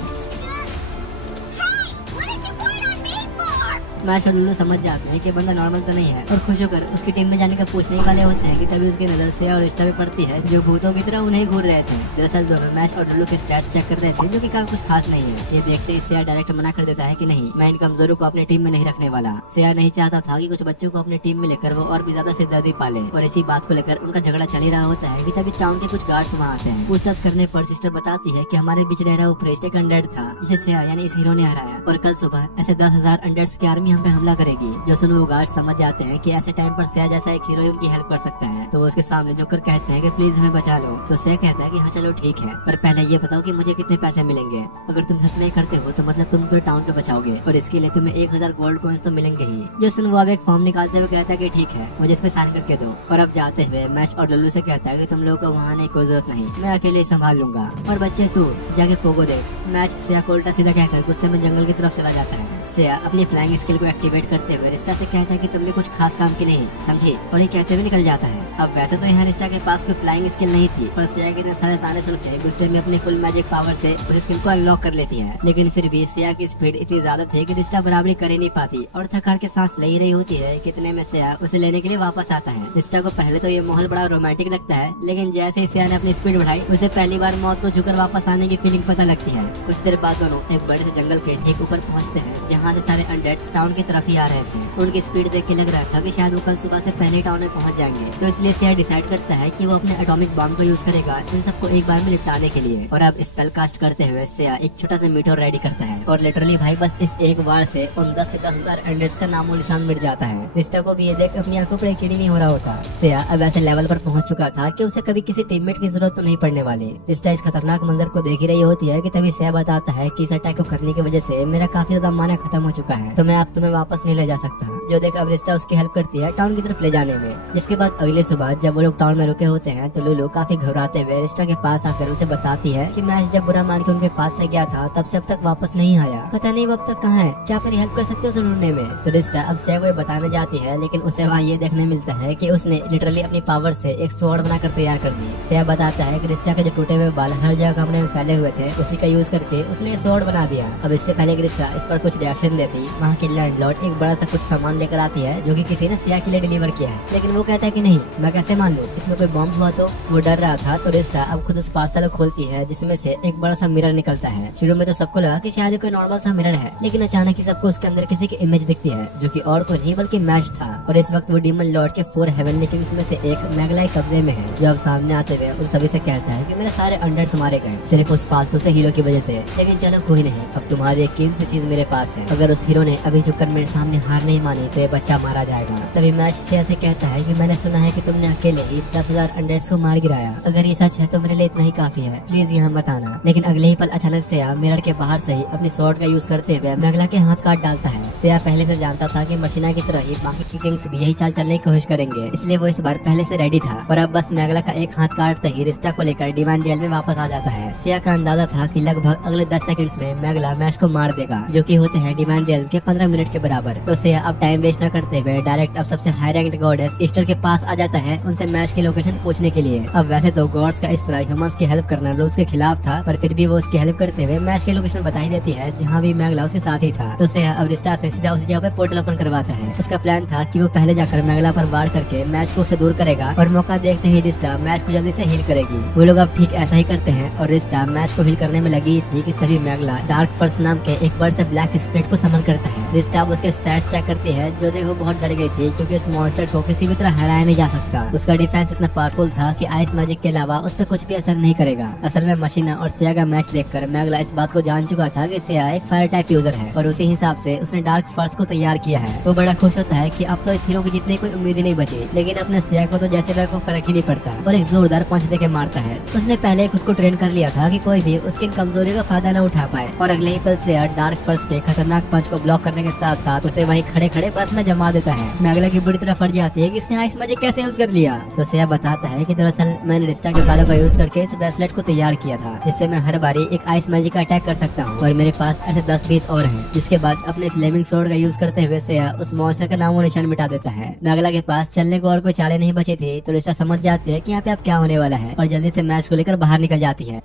मैश और लुलू समझ जाते हैं कि बंदा नॉर्मल तो नहीं है, और खुश होकर उसकी टीम में जाने का पूछने ही वाले होते हैं कि तभी उसकी नजर सिया और रिश्ता भी पड़ती है, जो भूतों की तरह उन्हें घूर रहे थे। दरअसल दोनों मैश और लुलू के स्टैट्स चेक कर रहे थे, जो कि काफी कुछ खास नहीं है। ये देखते ही सिया डायरेक्ट मना कर देता है कि नहीं, मैं इन कमजोरों को अपनी टीम में नहीं रखने वाला। सिया नहीं चाहता था कि कुछ बच्चों को अपनी टीम में लेकर वो और भी ज्यादा सिरदर्दी पाले, और इसी बात को लेकर उनका झगड़ा चल ही रहा होता है कि तभी टाउन के कुछ गार्ड्स वहाँ आते हैं। पूछताछ करने पर सिस्टर बताती है कि हमारे बीच रह रहा वो प्रेस्ट एक अनडेड था, जिसे सिया यानी इस हीरो ने हराया, और कल सुबह ऐसे 10,000 अनडेड्स की आर्मी हम पे हमला करेगी। जो सुनो वो गार्ड समझ जाते हैं कि ऐसे टाइम पर सिया जैसा एक हीरो उनकी हेल्प कर सकता है, तो वो उसके सामने झुककर कहते हैं कि प्लीज हमें बचा लो। तो सिया कहता है कि हाँ चलो ठीक है, पर पहले ये बताओ कि मुझे कितने पैसे मिलेंगे। अगर तुम सच में करते हो तो मतलब तुम पूरे टाउन को बचाओगे, और इसके लिए तुम्हें 1000 गोल्ड कॉइंस तो मिलेंगे ही। जो सुनो वो अब एक फॉर्म निकालते हुए कहता है कि ठीक है, मुझे इस पे साइन करके दो। और अब जाते हुए मैश और लल्लू से कहता है कि तुम लोगों को वहाँ आने की कोई जरूरत नहीं, मैं अकेले संभाल लूंगा, और बच्चे तू जाके पोगो दे। मैश सिया को उल्टा सीधा कहकर गुस्से में जंगल की तरफ चला जाता है। सिया अपनी फ्लाइंग स्किल को एक्टिवेट करते हुए रिस्टा से कहता है कि तुमने कुछ खास काम की नहीं समझी, और ये कहते हुए निकल जाता है। अब वैसे तो यहाँ रिस्टा के पास कोई फ्लाइंग स्किल नहीं थी, पर सिया के इतने सारे ताने सुन के गुस्से में अपनी फुल मैजिक पावर से उस स्किल को अनलॉक कर लेती है, लेकिन फिर भी सिया की स्पीड इतनी ज्यादा थी कि रिस्टा बराबरी कर ही नहीं पाती, और थक के सांस ले ही रही होती है। कितने में सिया उसे लेने के लिए वापस आता है। रिस्टा को पहले तो ये माहौल बड़ा रोमांटिक लगता है, लेकिन जैसे ही सिया ने अपनी स्पीड बढ़ाई, उसे पहली बार मौत को झुकर वापस आने की फीलिंग पता लगती है। कुछ देर बाद दोनों एक बड़े से जंगल के ठीक ऊपर पहुँचते हैं, जहाँ से सारे अनडेड्स टाउन की तरफ ही आ रहे थे। उनकी स्पीड देख के लग रहा था कि शायद वो कल सुबह से पहले टाउन में पहुंच जाएंगे, तो इसलिए सिया डिसाइड करता है कि वो अपने एटॉमिक बम को यूज करेगा इन सबको एक बार में निपटाने के लिए। और अब स्पेल कास्ट करते हुए सिया एक छोटा सा मीटर रेडी करता है, और लिटरली भाई बस इस एक बार से उन 10 के 10,000 अनडेड्स का नामो निशान मिट जाता है। रिस्टा को भी ये देख अपनी आंखों पर यकीन नहीं हो रहा होता। सिया अब ऐसे लेवल पर पहुंच चुका था कि उसे कभी किसी टीममेट की जरूरत तो नहीं पड़ने वाली। रिस्टा इस खतरनाक मंजर को देख ही रही होती है कि तभी सिया बताता है कि इस अटैक को करने की वजह से मेरा काफी ज्यादा माना खत्म हो चुका है, तो मैं अब तुम्हें वापस नहीं ले जा सकता। जो देख अब रिस्टा उसकी हेल्प करती है टाउन की तरफ ले जाने में। जिसके बाद अगली सुबह जब वो लोग टाउन में रुके होते हैं, तो लुलू काफी घबराते हुए रिस्टा के पास आकर उसे बताती है कि मैश जब बुरा मान के उनके पास से गया था, तब से अब तक वापस नहीं आया, पता नहीं वो अब तक कहाँ है, क्या आप मेरी हेल्प कर सकते हो उसे ढूंढने में। तो रिस्टा अब सिया को ये बताने जाती है, लेकिन उसे वहाँ ये देखने मिलता है कि उसने लिटरली अपनी पावर से एक स्वॉर्ड बनाकर तैयार कर दी। सिया बताता है कि रिस्टा के जो टूटे हुए बाल हर जगह कमरे में फैले हुए थे, उसी का यूज करके उसने स्वॉर्ड बना दिया। अब इससे पहले रिस्टा इस पर कुछ रिएक्शन देती, वहाँ की लैंडलॉर्ड एक बड़ा सा कुछ सामान लेकर आती है जो कि किसी ने सिया के लिए डिलीवर किया है, लेकिन वो कहता है कि नहीं, मैं कैसे मान लूं, इसमें कोई बॉम्ब हुआ तो। वो डर रहा था तो रिस्टा अब खुद उस पार्सल को खोलती है जिसमें से एक बड़ा सा मिरर निकलता है। शुरू में तो सबको लगा कि शायद कोई नॉर्मल सा मिरर है, लेकिन अचानक ही सबको उसके अंदर किसी की इमेज दिखती है जो कि और कोई नहीं बल्कि मैश था। और इस वक्त वो डीमन लॉर्ड के 4 हेवनली किंग्स में से एक मैगलाई कब्जे में है, जो अब सामने आते हुए उन सभी से कहता है कि मेरे सारे अंडर्स मारे गए सिर्फ उस फालतू से हीरो की वजह से। लेकिन चलो कोई नहीं, अब तुम्हारी एक कीमती चीज मेरे पास है। अगर उस हीरो ने अभी झुककर मेरे सामने हार नहीं मानी तो ये बच्चा मारा जाएगा। तभी मैश सिया से कहता है कि मैंने सुना है कि तुमने अकेले ही 10,000 अंडर्स को मार गिराया। अगर ये सच है तो मेरे लिए इतना ही काफी है, प्लीज यहाँ बताना। लेकिन अगले ही पल अचानक सिया मिरर के बाहर से ही अपनी स्वॉर्ड का यूज करते हुए मैगला के हाथ काट डालता है। सिया पहले से जानता था कि मशीना की तरह ही बाकी की किंग्स भी यही चाल चलने की कोशिश करेंगे, इसलिए वो इस बार पहले से रेडी था। और अब बस मैगला का एक हाथ काटते ही रिस्टा को लेकर डिवाइन डुएल में वापस आ जाता है। सिया का अंदाजा था कि लगभग अगले 10 सेकंड्स में मैगला मैश को मार देगा, जो कि होते हैं डिवाइन डुएल के 15 मिनट के बराबर। तो सिया अब टाइम वेस्ट न करते हुए डायरेक्ट अब सबसे हाई रैंक्ड गॉडेस ईस्टर के पास आ जाता है उनसे मैश की लोकेशन पूछने के लिए। अब वैसे तो गॉड्स का इस तरह ह्यूमंस की हेल्प करना रूल्स के खिलाफ था, पर फिर भी वो उसकी हेल्प करते हुए मैश की लोकेशन बताई देती है जहाँ भी मैगला उसके साथ ही था। तो सिया अब रिस्टा से सीधा उस जगह पे पोर्टल ओपन करवाता है। उसका प्लान था कि वो पहले जाकर मैगला पर वार करके मैश को उससे दूर करेगा और मौका देखते ही रिस्टा मैश को जल्दी से हील करेगी। वो लोग अब ठीक ऐसा ही करते हैं और रिस्टा मैश को हील करने में लगी थी कि तभी मैगला डार्क फर्स नाम के एक बर्ड से ब्लैक स्पिरिट को समन करता है। रिस्टा उसके स्टैट्स चेक करती है, जो देखो बहुत डर गई थी क्योंकि उस मॉन्स्टर को किसी भी तरह हराया नहीं जा सकता। उसका डिफेंस इतना पावरफुल था कि आइस मैजिक के अलावा उस पर कुछ भी असर नहीं करेगा। असल में मशीना और सिया का मैच देखकर मैगला इस बात को जान चुका था कि सिया एक फायर टाइप यूजर है और उसी हिसाब से उसने डार्क फर्स को तैयार किया है। वो बड़ा खुश होता है कि अब तो इस हीरो की जीतने कोई उम्मीद ही नहीं बची, लेकिन अपने सिया को तो जैसे को फर्क ही नहीं पड़ता और एक जोरदार पंच देके मारता है। उसने पहले खुद को ट्रेन कर लिया था कि कोई भी उसकी कमजोरी का फायदा न उठा पाए और अगले ही पल सिया डार्क फर्स के खतरनाक पंच को ब्लॉक करने के साथ साथ उसे वहीं खड़े खड़े बर्फ में जमा देता है। मैगला की बुरी तरह फट जाती है कि इसने आइस मैजिक कैसे यूज कर लिया। तो सिया बताता है कि दरअसल मैंने रिस्टा के बालों का यूज करके इस ब्रेसलेट को तैयार किया था, जिससे मैं हर बारी एक आइस मैजिक का अटैक कर सकता हूँ और मेरे पास ऐसे 10-20 और हैं। जिसके बाद अपने फ्लेमिंग स्वॉर्ड का यूज करते हुए सिया उस मॉन्स्टर का नामो निशान मिटा देता है। मैगला के पास चलने को और कोई चालें नहीं बची थी तो रिस्टा समझ जाती है कि यहाँ पे अब क्या होने वाला है और जल्दी से मैच को लेकर बाहर निकल जाती है।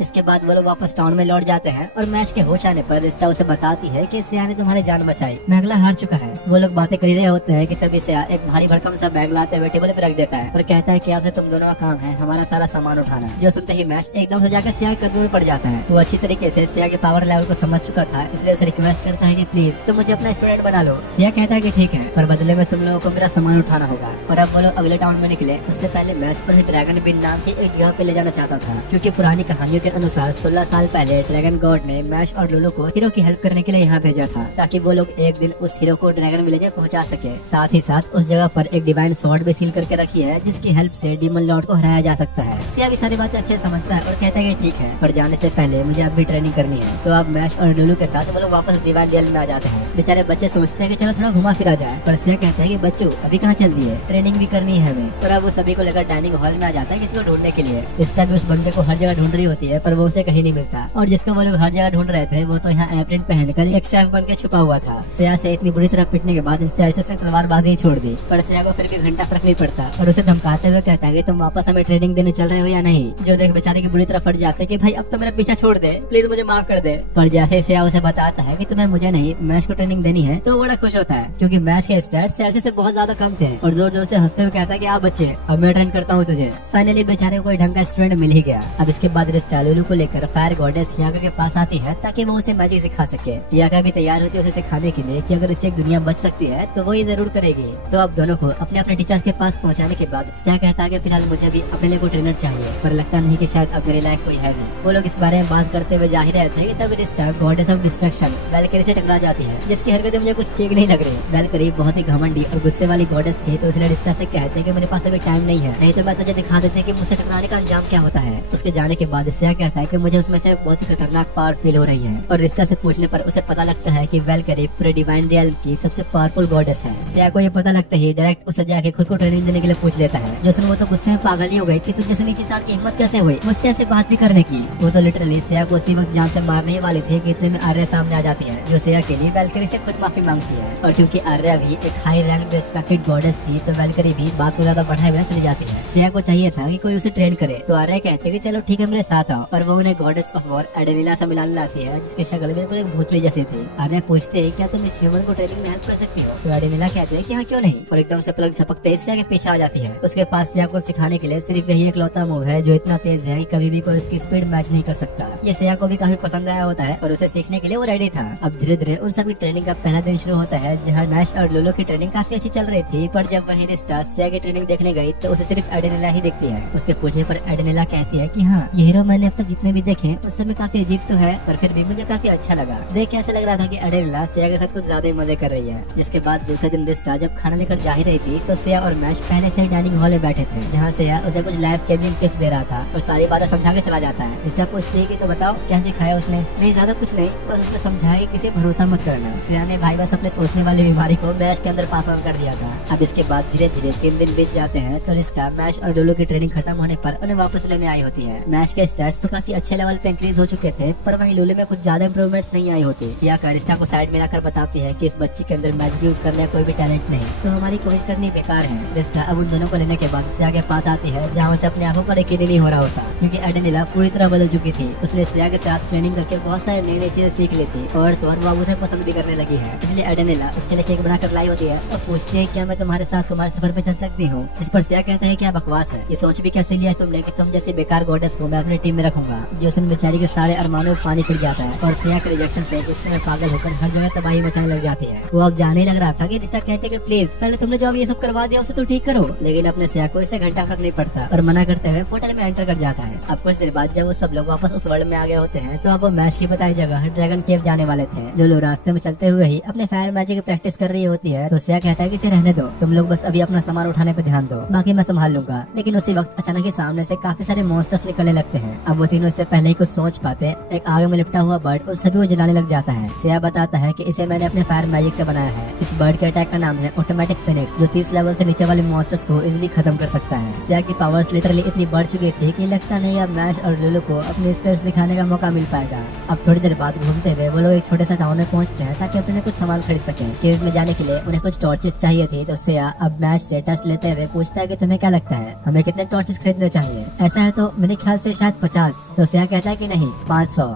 इसके बाद वो लोग वापस टाउन में लौट जाते हैं और मैच के होश आने पर रिस्टा उसे बताती है कि सिया ने तुम्हारी जान बचाई, मैगला हार चुका है। वो लोग बातें कर रहे होते हैं कि तभी सिया एक भारी भरकम सा बैग लाते हुए टेबल पे रख देता है और कहता है कि आपसे तुम दोनों का काम है हमारा सारा सामान उठाना। जो सुनते ही मैच एकदम से जाकर सिया के कदमों में पड़ जाता है। वो अच्छी तरीके से सिया के पावर लेवल को समझ चुका था, इसलिए उसे रिक्वेस्ट करता है कि प्लीज तुम मुझे अपना स्टूडेंट बना लो। सिया कहता है कि ठीक है, पर बदले में तुम लोगों को मेरा सामान उठाना होगा। और अब वो लोग अगले टाउन में निकले। उससे पहले मैच पर ड्रैगन बिन नाम की एक जगह पे ले जाना चाहता था, क्योंकि पुरानी कहानियों के अनुसार 16 साल पहले ड्रैगन गॉड ने मैश और लुलू को हीरो की हेल्प करने के लिए यहाँ भेजा था, ताकि वो लोग एक दिन उस हीरो को ड्रैगन विलेज में पहुँचा सके। साथ ही साथ उस जगह पर एक डिवाइन स्वॉर्ड भी सील करके रखी है, जिसकी हेल्प से डीमन लॉर्ड को हराया जा सकता है। सिया भी सारी बातें अच्छे समझता है और कहता है कि ठीक है, पर जाने से पहले मुझे अब भी ट्रेनिंग करनी है। तो अब मैश और लुलू के साथ वो लोग वापस डिवाइन डुएल में आ जाते हैं। बेचारे बच्चे सोचते हैं कि चलो थोड़ा घुमा फिरा जाए, पर सिया कहता है कि बच्चों अभी कहाँ चल रही है, ट्रेनिंग भी करनी है हमें। और अब वो सभी को लेकर डाइनिंग हॉल में आ जाता है किसी को ढूंढने के लिए। रिस्टा भी उस बंदे को हर जगह ढूंढ रही होती है, पर वो उसे कहीं नहीं मिलता। और जिसको वो लोग हर जगह ढूंढ रहे थे वो तो यहाँ एप्रिन पहनकर एक शेफ बन के छुपा हुआ था। सिया से इतनी बुरी तरह पिटने के बाद सिया से तलवारबाजी छोड़ दी, पर सिया को फिर भी घंटा फर्क नहीं पड़ता और उसे धमकाते हुए कहता है कि तुम वापस हमें ट्रेनिंग देने चल रहे हो या नहीं। जो देख बेचारे की बुरी तरह फट जाते हैं कि भाई अब तो मेरा पीछा छोड़ दे, प्लीज मुझे माफ कर दे। पर जैसे सिया उसे बताता है कि तुम्हें मुझे नहीं मैच को ट्रेनिंग देनी है, तो बड़ा खुश होता है, क्योंकि मैच के स्टैट्स सिया से बहुत ज्यादा कम थे और जोर जोर से हंसते हुए कहता है कि आप बच्चे अब मैं ट्रेन करता हूँ तुझे। फाइनली बेचारे को कोई ढंग का स्टूडेंट मिल ही गया। अब इसके बाद रिस्टा लुलू को लेकर फायर गॉडेस याका के पास आती है ताकि वो उसे मैजिक सिखा सके। याका भी तैयार होती है उसे सिखाने के लिए कि अगर इसे एक दुनिया बच सकती है तो वो ये जरूर करेगी। तो अब दोनों को अपने अपने टीचर्स के पास पहुंचाने के बाद सिया कहता है कि फिलहाल मुझे भी अपने लिए कोई ट्रेनर चाहिए, पर लगता नहीं कि शायद अब मेरे लायक कोई है नहीं। वो लोग इस बारे में बात करते हुए जाहिर रहते हैं कि तब Rizta goddess of destruction Valkyrie से टकरा जाती है, जिसकी हरकतें मुझे कुछ ठीक नहीं लग रही। वैल्करी बहुत ही घमंडी और गुस्से वाली गॉडेस थी, तो इसलिए रिस्टा से कहते हैं कि मेरे पास अभी टाइम नहीं है, नहीं तो मैं तुझे दिखा देते कि मुझसे टकराने का अंजाम क्या होता है। उसके जाने के बाद सिया कहता है कि मुझे उसमें से बहुत ही खतरनाक पावर फील हो रही है और रिस्टा से पूछने पर उसे पता लगता है कि वैल्करी पूरे डिवाइन रियल की सबसे पावरफुल गॉडेस है। सिया को ये पता लगता ही डायरेक्ट उसे जाके खुद को ट्रेनिंग देने के लिए पूछ लेता है। जो सुन वो तो गुस्से में पागल ही हो गई कि तुझ जैसे नीचे इंसान की हिम्मत कैसे हुई मुझसे ऐसे बात भी करने की। वो तो लिटरली सिया को उसी वक्त जान से मारने ही वाली थी कि इतने में आर्या सामने आ जाती है, जो सिया के लिए वैल्करी से खुद माफी मांगती है। और क्योंकि आर्या भी एक हाई रैंक रिस्पेक्टेड गॉडेस थी, तो वैल्करी भी बात को ज्यादा बढ़ाए बिना चली जाती है। सिया को चाहिए था कि कोई उसे ट्रेन करे, तो आर्या कहते कि चलो ठीक है मेरे साथ आओ और वो उन्हें गॉडेस ऑफ वॉर एडेनिला से मिलाने लाती है, जिसकी शक्ल बिल्कुल एक भूतनी जैसी थी। आर्या पूछते हैं क्या तुम इस ह्यूमन को ट्रेनिंग में हेल्प कर सकती हो, तो एडेनिला कहते हैं कि हाँ क्यों नहीं, और एकदम से पलक झपकते सिया के पीछे आ जाती है। उसके पास सिया को सिखाने के लिए सिर्फ यही एकलौता मूव है जो इतना तेज है कि कभी भी कोई उसकी स्पीड मैच नहीं कर सकता। ये सिया को भी काफी पसंद आया होता है और उसे सीखने के लिए वो रेडी था। अब धीरे धीरे उन सबकी ट्रेनिंग का पहला दिन शुरू होता है, जहाँ मैश और लुलु की ट्रेनिंग काफी अच्छी चल रही थी। पर जब वही रिश्ता सिया की ट्रेनिंग देखने गई तो उसे सिर्फ एडेनिला ही दिखती है। उसके पूछने पर एडेनिला कहती है कि हाँ ये हीरो मैंने अब तक जितने भी देखे उस समय काफी अजीब तो है, पर फिर भी मुझे काफी अच्छा लगा। देख कैसे लग रहा था कि एडेनिला सिया के साथ कुछ ज्यादा ही मजे कर रही है। जिसके बाद दूसरे दिन रिश्ता जब खाना लेकर जा ही रही थी तो सिया और मैश पहले से डाइनिंग हॉल में बैठे थे, जहाँ सिया उसे कुछ लाइफ चेंजिंग टिप्स दे रहा था और सारी बातें समझा के चला जाता है। रिश्ता पूछती है कि तो बताओ क्या सिखाया उसने। नहीं ज्यादा कुछ नहीं, बस उसने समझाया कि किसी भरोसा मत करना। सिया ने भाई बस अपने सोचने वाली बीमारी को मैश के अंदर पास ऑन कर दिया था। अब इसके बाद धीरे धीरे 3 दिन बीत जाते हैं तो रिश्ता मैश और लुलु की ट्रेनिंग खत्म होने पर उन्हें वापस लेने आई होती है। मैश के स्टैट्स तो काफी अच्छे लेवल पे इंक्रीज हो चुके थे, पर वहीं लुलु में कुछ ज्यादा इंप्रूवमेंट्स नहीं आई होती। या रिश्ता को साइड में लाकर बताती है कि इस बच्ची के अंदर मैजिक यूज करने का कोई भी टैलेंट नहीं, तो हमारी कोशिश करनी बेकार है। रिश्ता अब उन दोनों को लेने के बाद सिया के पास आती है, जहाँ उसे अपनी आंखों पर यकीन नहीं हो रहा होता, क्योंकि एडेनिला पूरी तरह बदल चुकी थी। उसने सिया के साथ ट्रेनिंग करके बहुत सारी नई नई चीजें सीख ली थी और तो और वो उसे पसंद भी करने लगी है। इसलिए एडेनिला उसके लिए केक बनाकर लाई होती है और पूछती है क्या मैं तुम्हारे साथ तुम्हारे सफर पे चल सकती हूँ। इस पर सिया कहता है क्या बकवास है, ये सोच भी कैसे लिया तुमने कि तुम जैसी बेकार गॉडेस को मैं अपनी टीम में रखूंगा, जो उन बेचारी के सारे अरमानों में पानी फिर जाता है। और सिया के रिजेक्शन से गुस्से में पागल होकर हर जगह तबाही मचाने लग जाती है। वो अब जाने लग रहा था कि रिश्ता कहते कि प्लीज पहले तुमने जो अब ये सब करवा दिया उसे तो ठीक करो, लेकिन अपने सिया को इसे घंटा फर्क नहीं पड़ता और मना करते हुए पोर्टल में एंटर कर जाता है। अब कुछ देर बाद जब वो सब लोग वापस उस वर्ल्ड में आ गए होते हैं तो अब वो मैश की बताई जगह ड्रैगन केव जाने वाले थे। लुलु रास्ते में चलते हुए ही अपने फायर मैजिक की प्रैक्टिस कर रही होती है, तो सिया कहता है कि इसे रहने दो, तुम लोग बस अभी अपना सामान उठाने पे ध्यान दो, बाकी मैं संभाल लूंगा। लेकिन उसी वक्त अचानक ही सामने से काफी सारे मॉन्स्टर्स निकलने लगते हैं। अब वो तीनों इससे पहले ही कुछ सोच पाते एक आग में लिपटा हुआ बर्ड उस सभी को जलाने लग जाता है। सिया बताता है कि इसे मैंने अपने फायर मैजिक से बनाया है। इस बर्ड के अटैक का नाम है ऑटोमेटिक फिनिक्स, जो 30 लेवल से नीचे वाले मॉन्स्टर्स को इजीली खत्म कर सकता है। सिया की पावर्स लिटरली इतनी बढ़ चुकी थी कि लगता नहीं अब मैश और लुलु को अपनी स्किल्स दिखाने का मौका मिल पाएगा। अब थोड़ी देर बाद घूमते हुए वो लोग एक छोटे सा टाउन में पहुंचते हैं ताकि अपने कुछ सामान खरीद सकें। केव में जाने के लिए उन्हें कुछ टॉर्चेस चाहिए थी, तो सिया अब मैश से टच लेते हुए पूछता है कि तुम्हें क्या लगता है हमें कितने टॉर्चेस खरीदने चाहिए। ऐसा है तो मेरे ख्याल से शायद 50। तो सिया कहता है कि नहीं 500।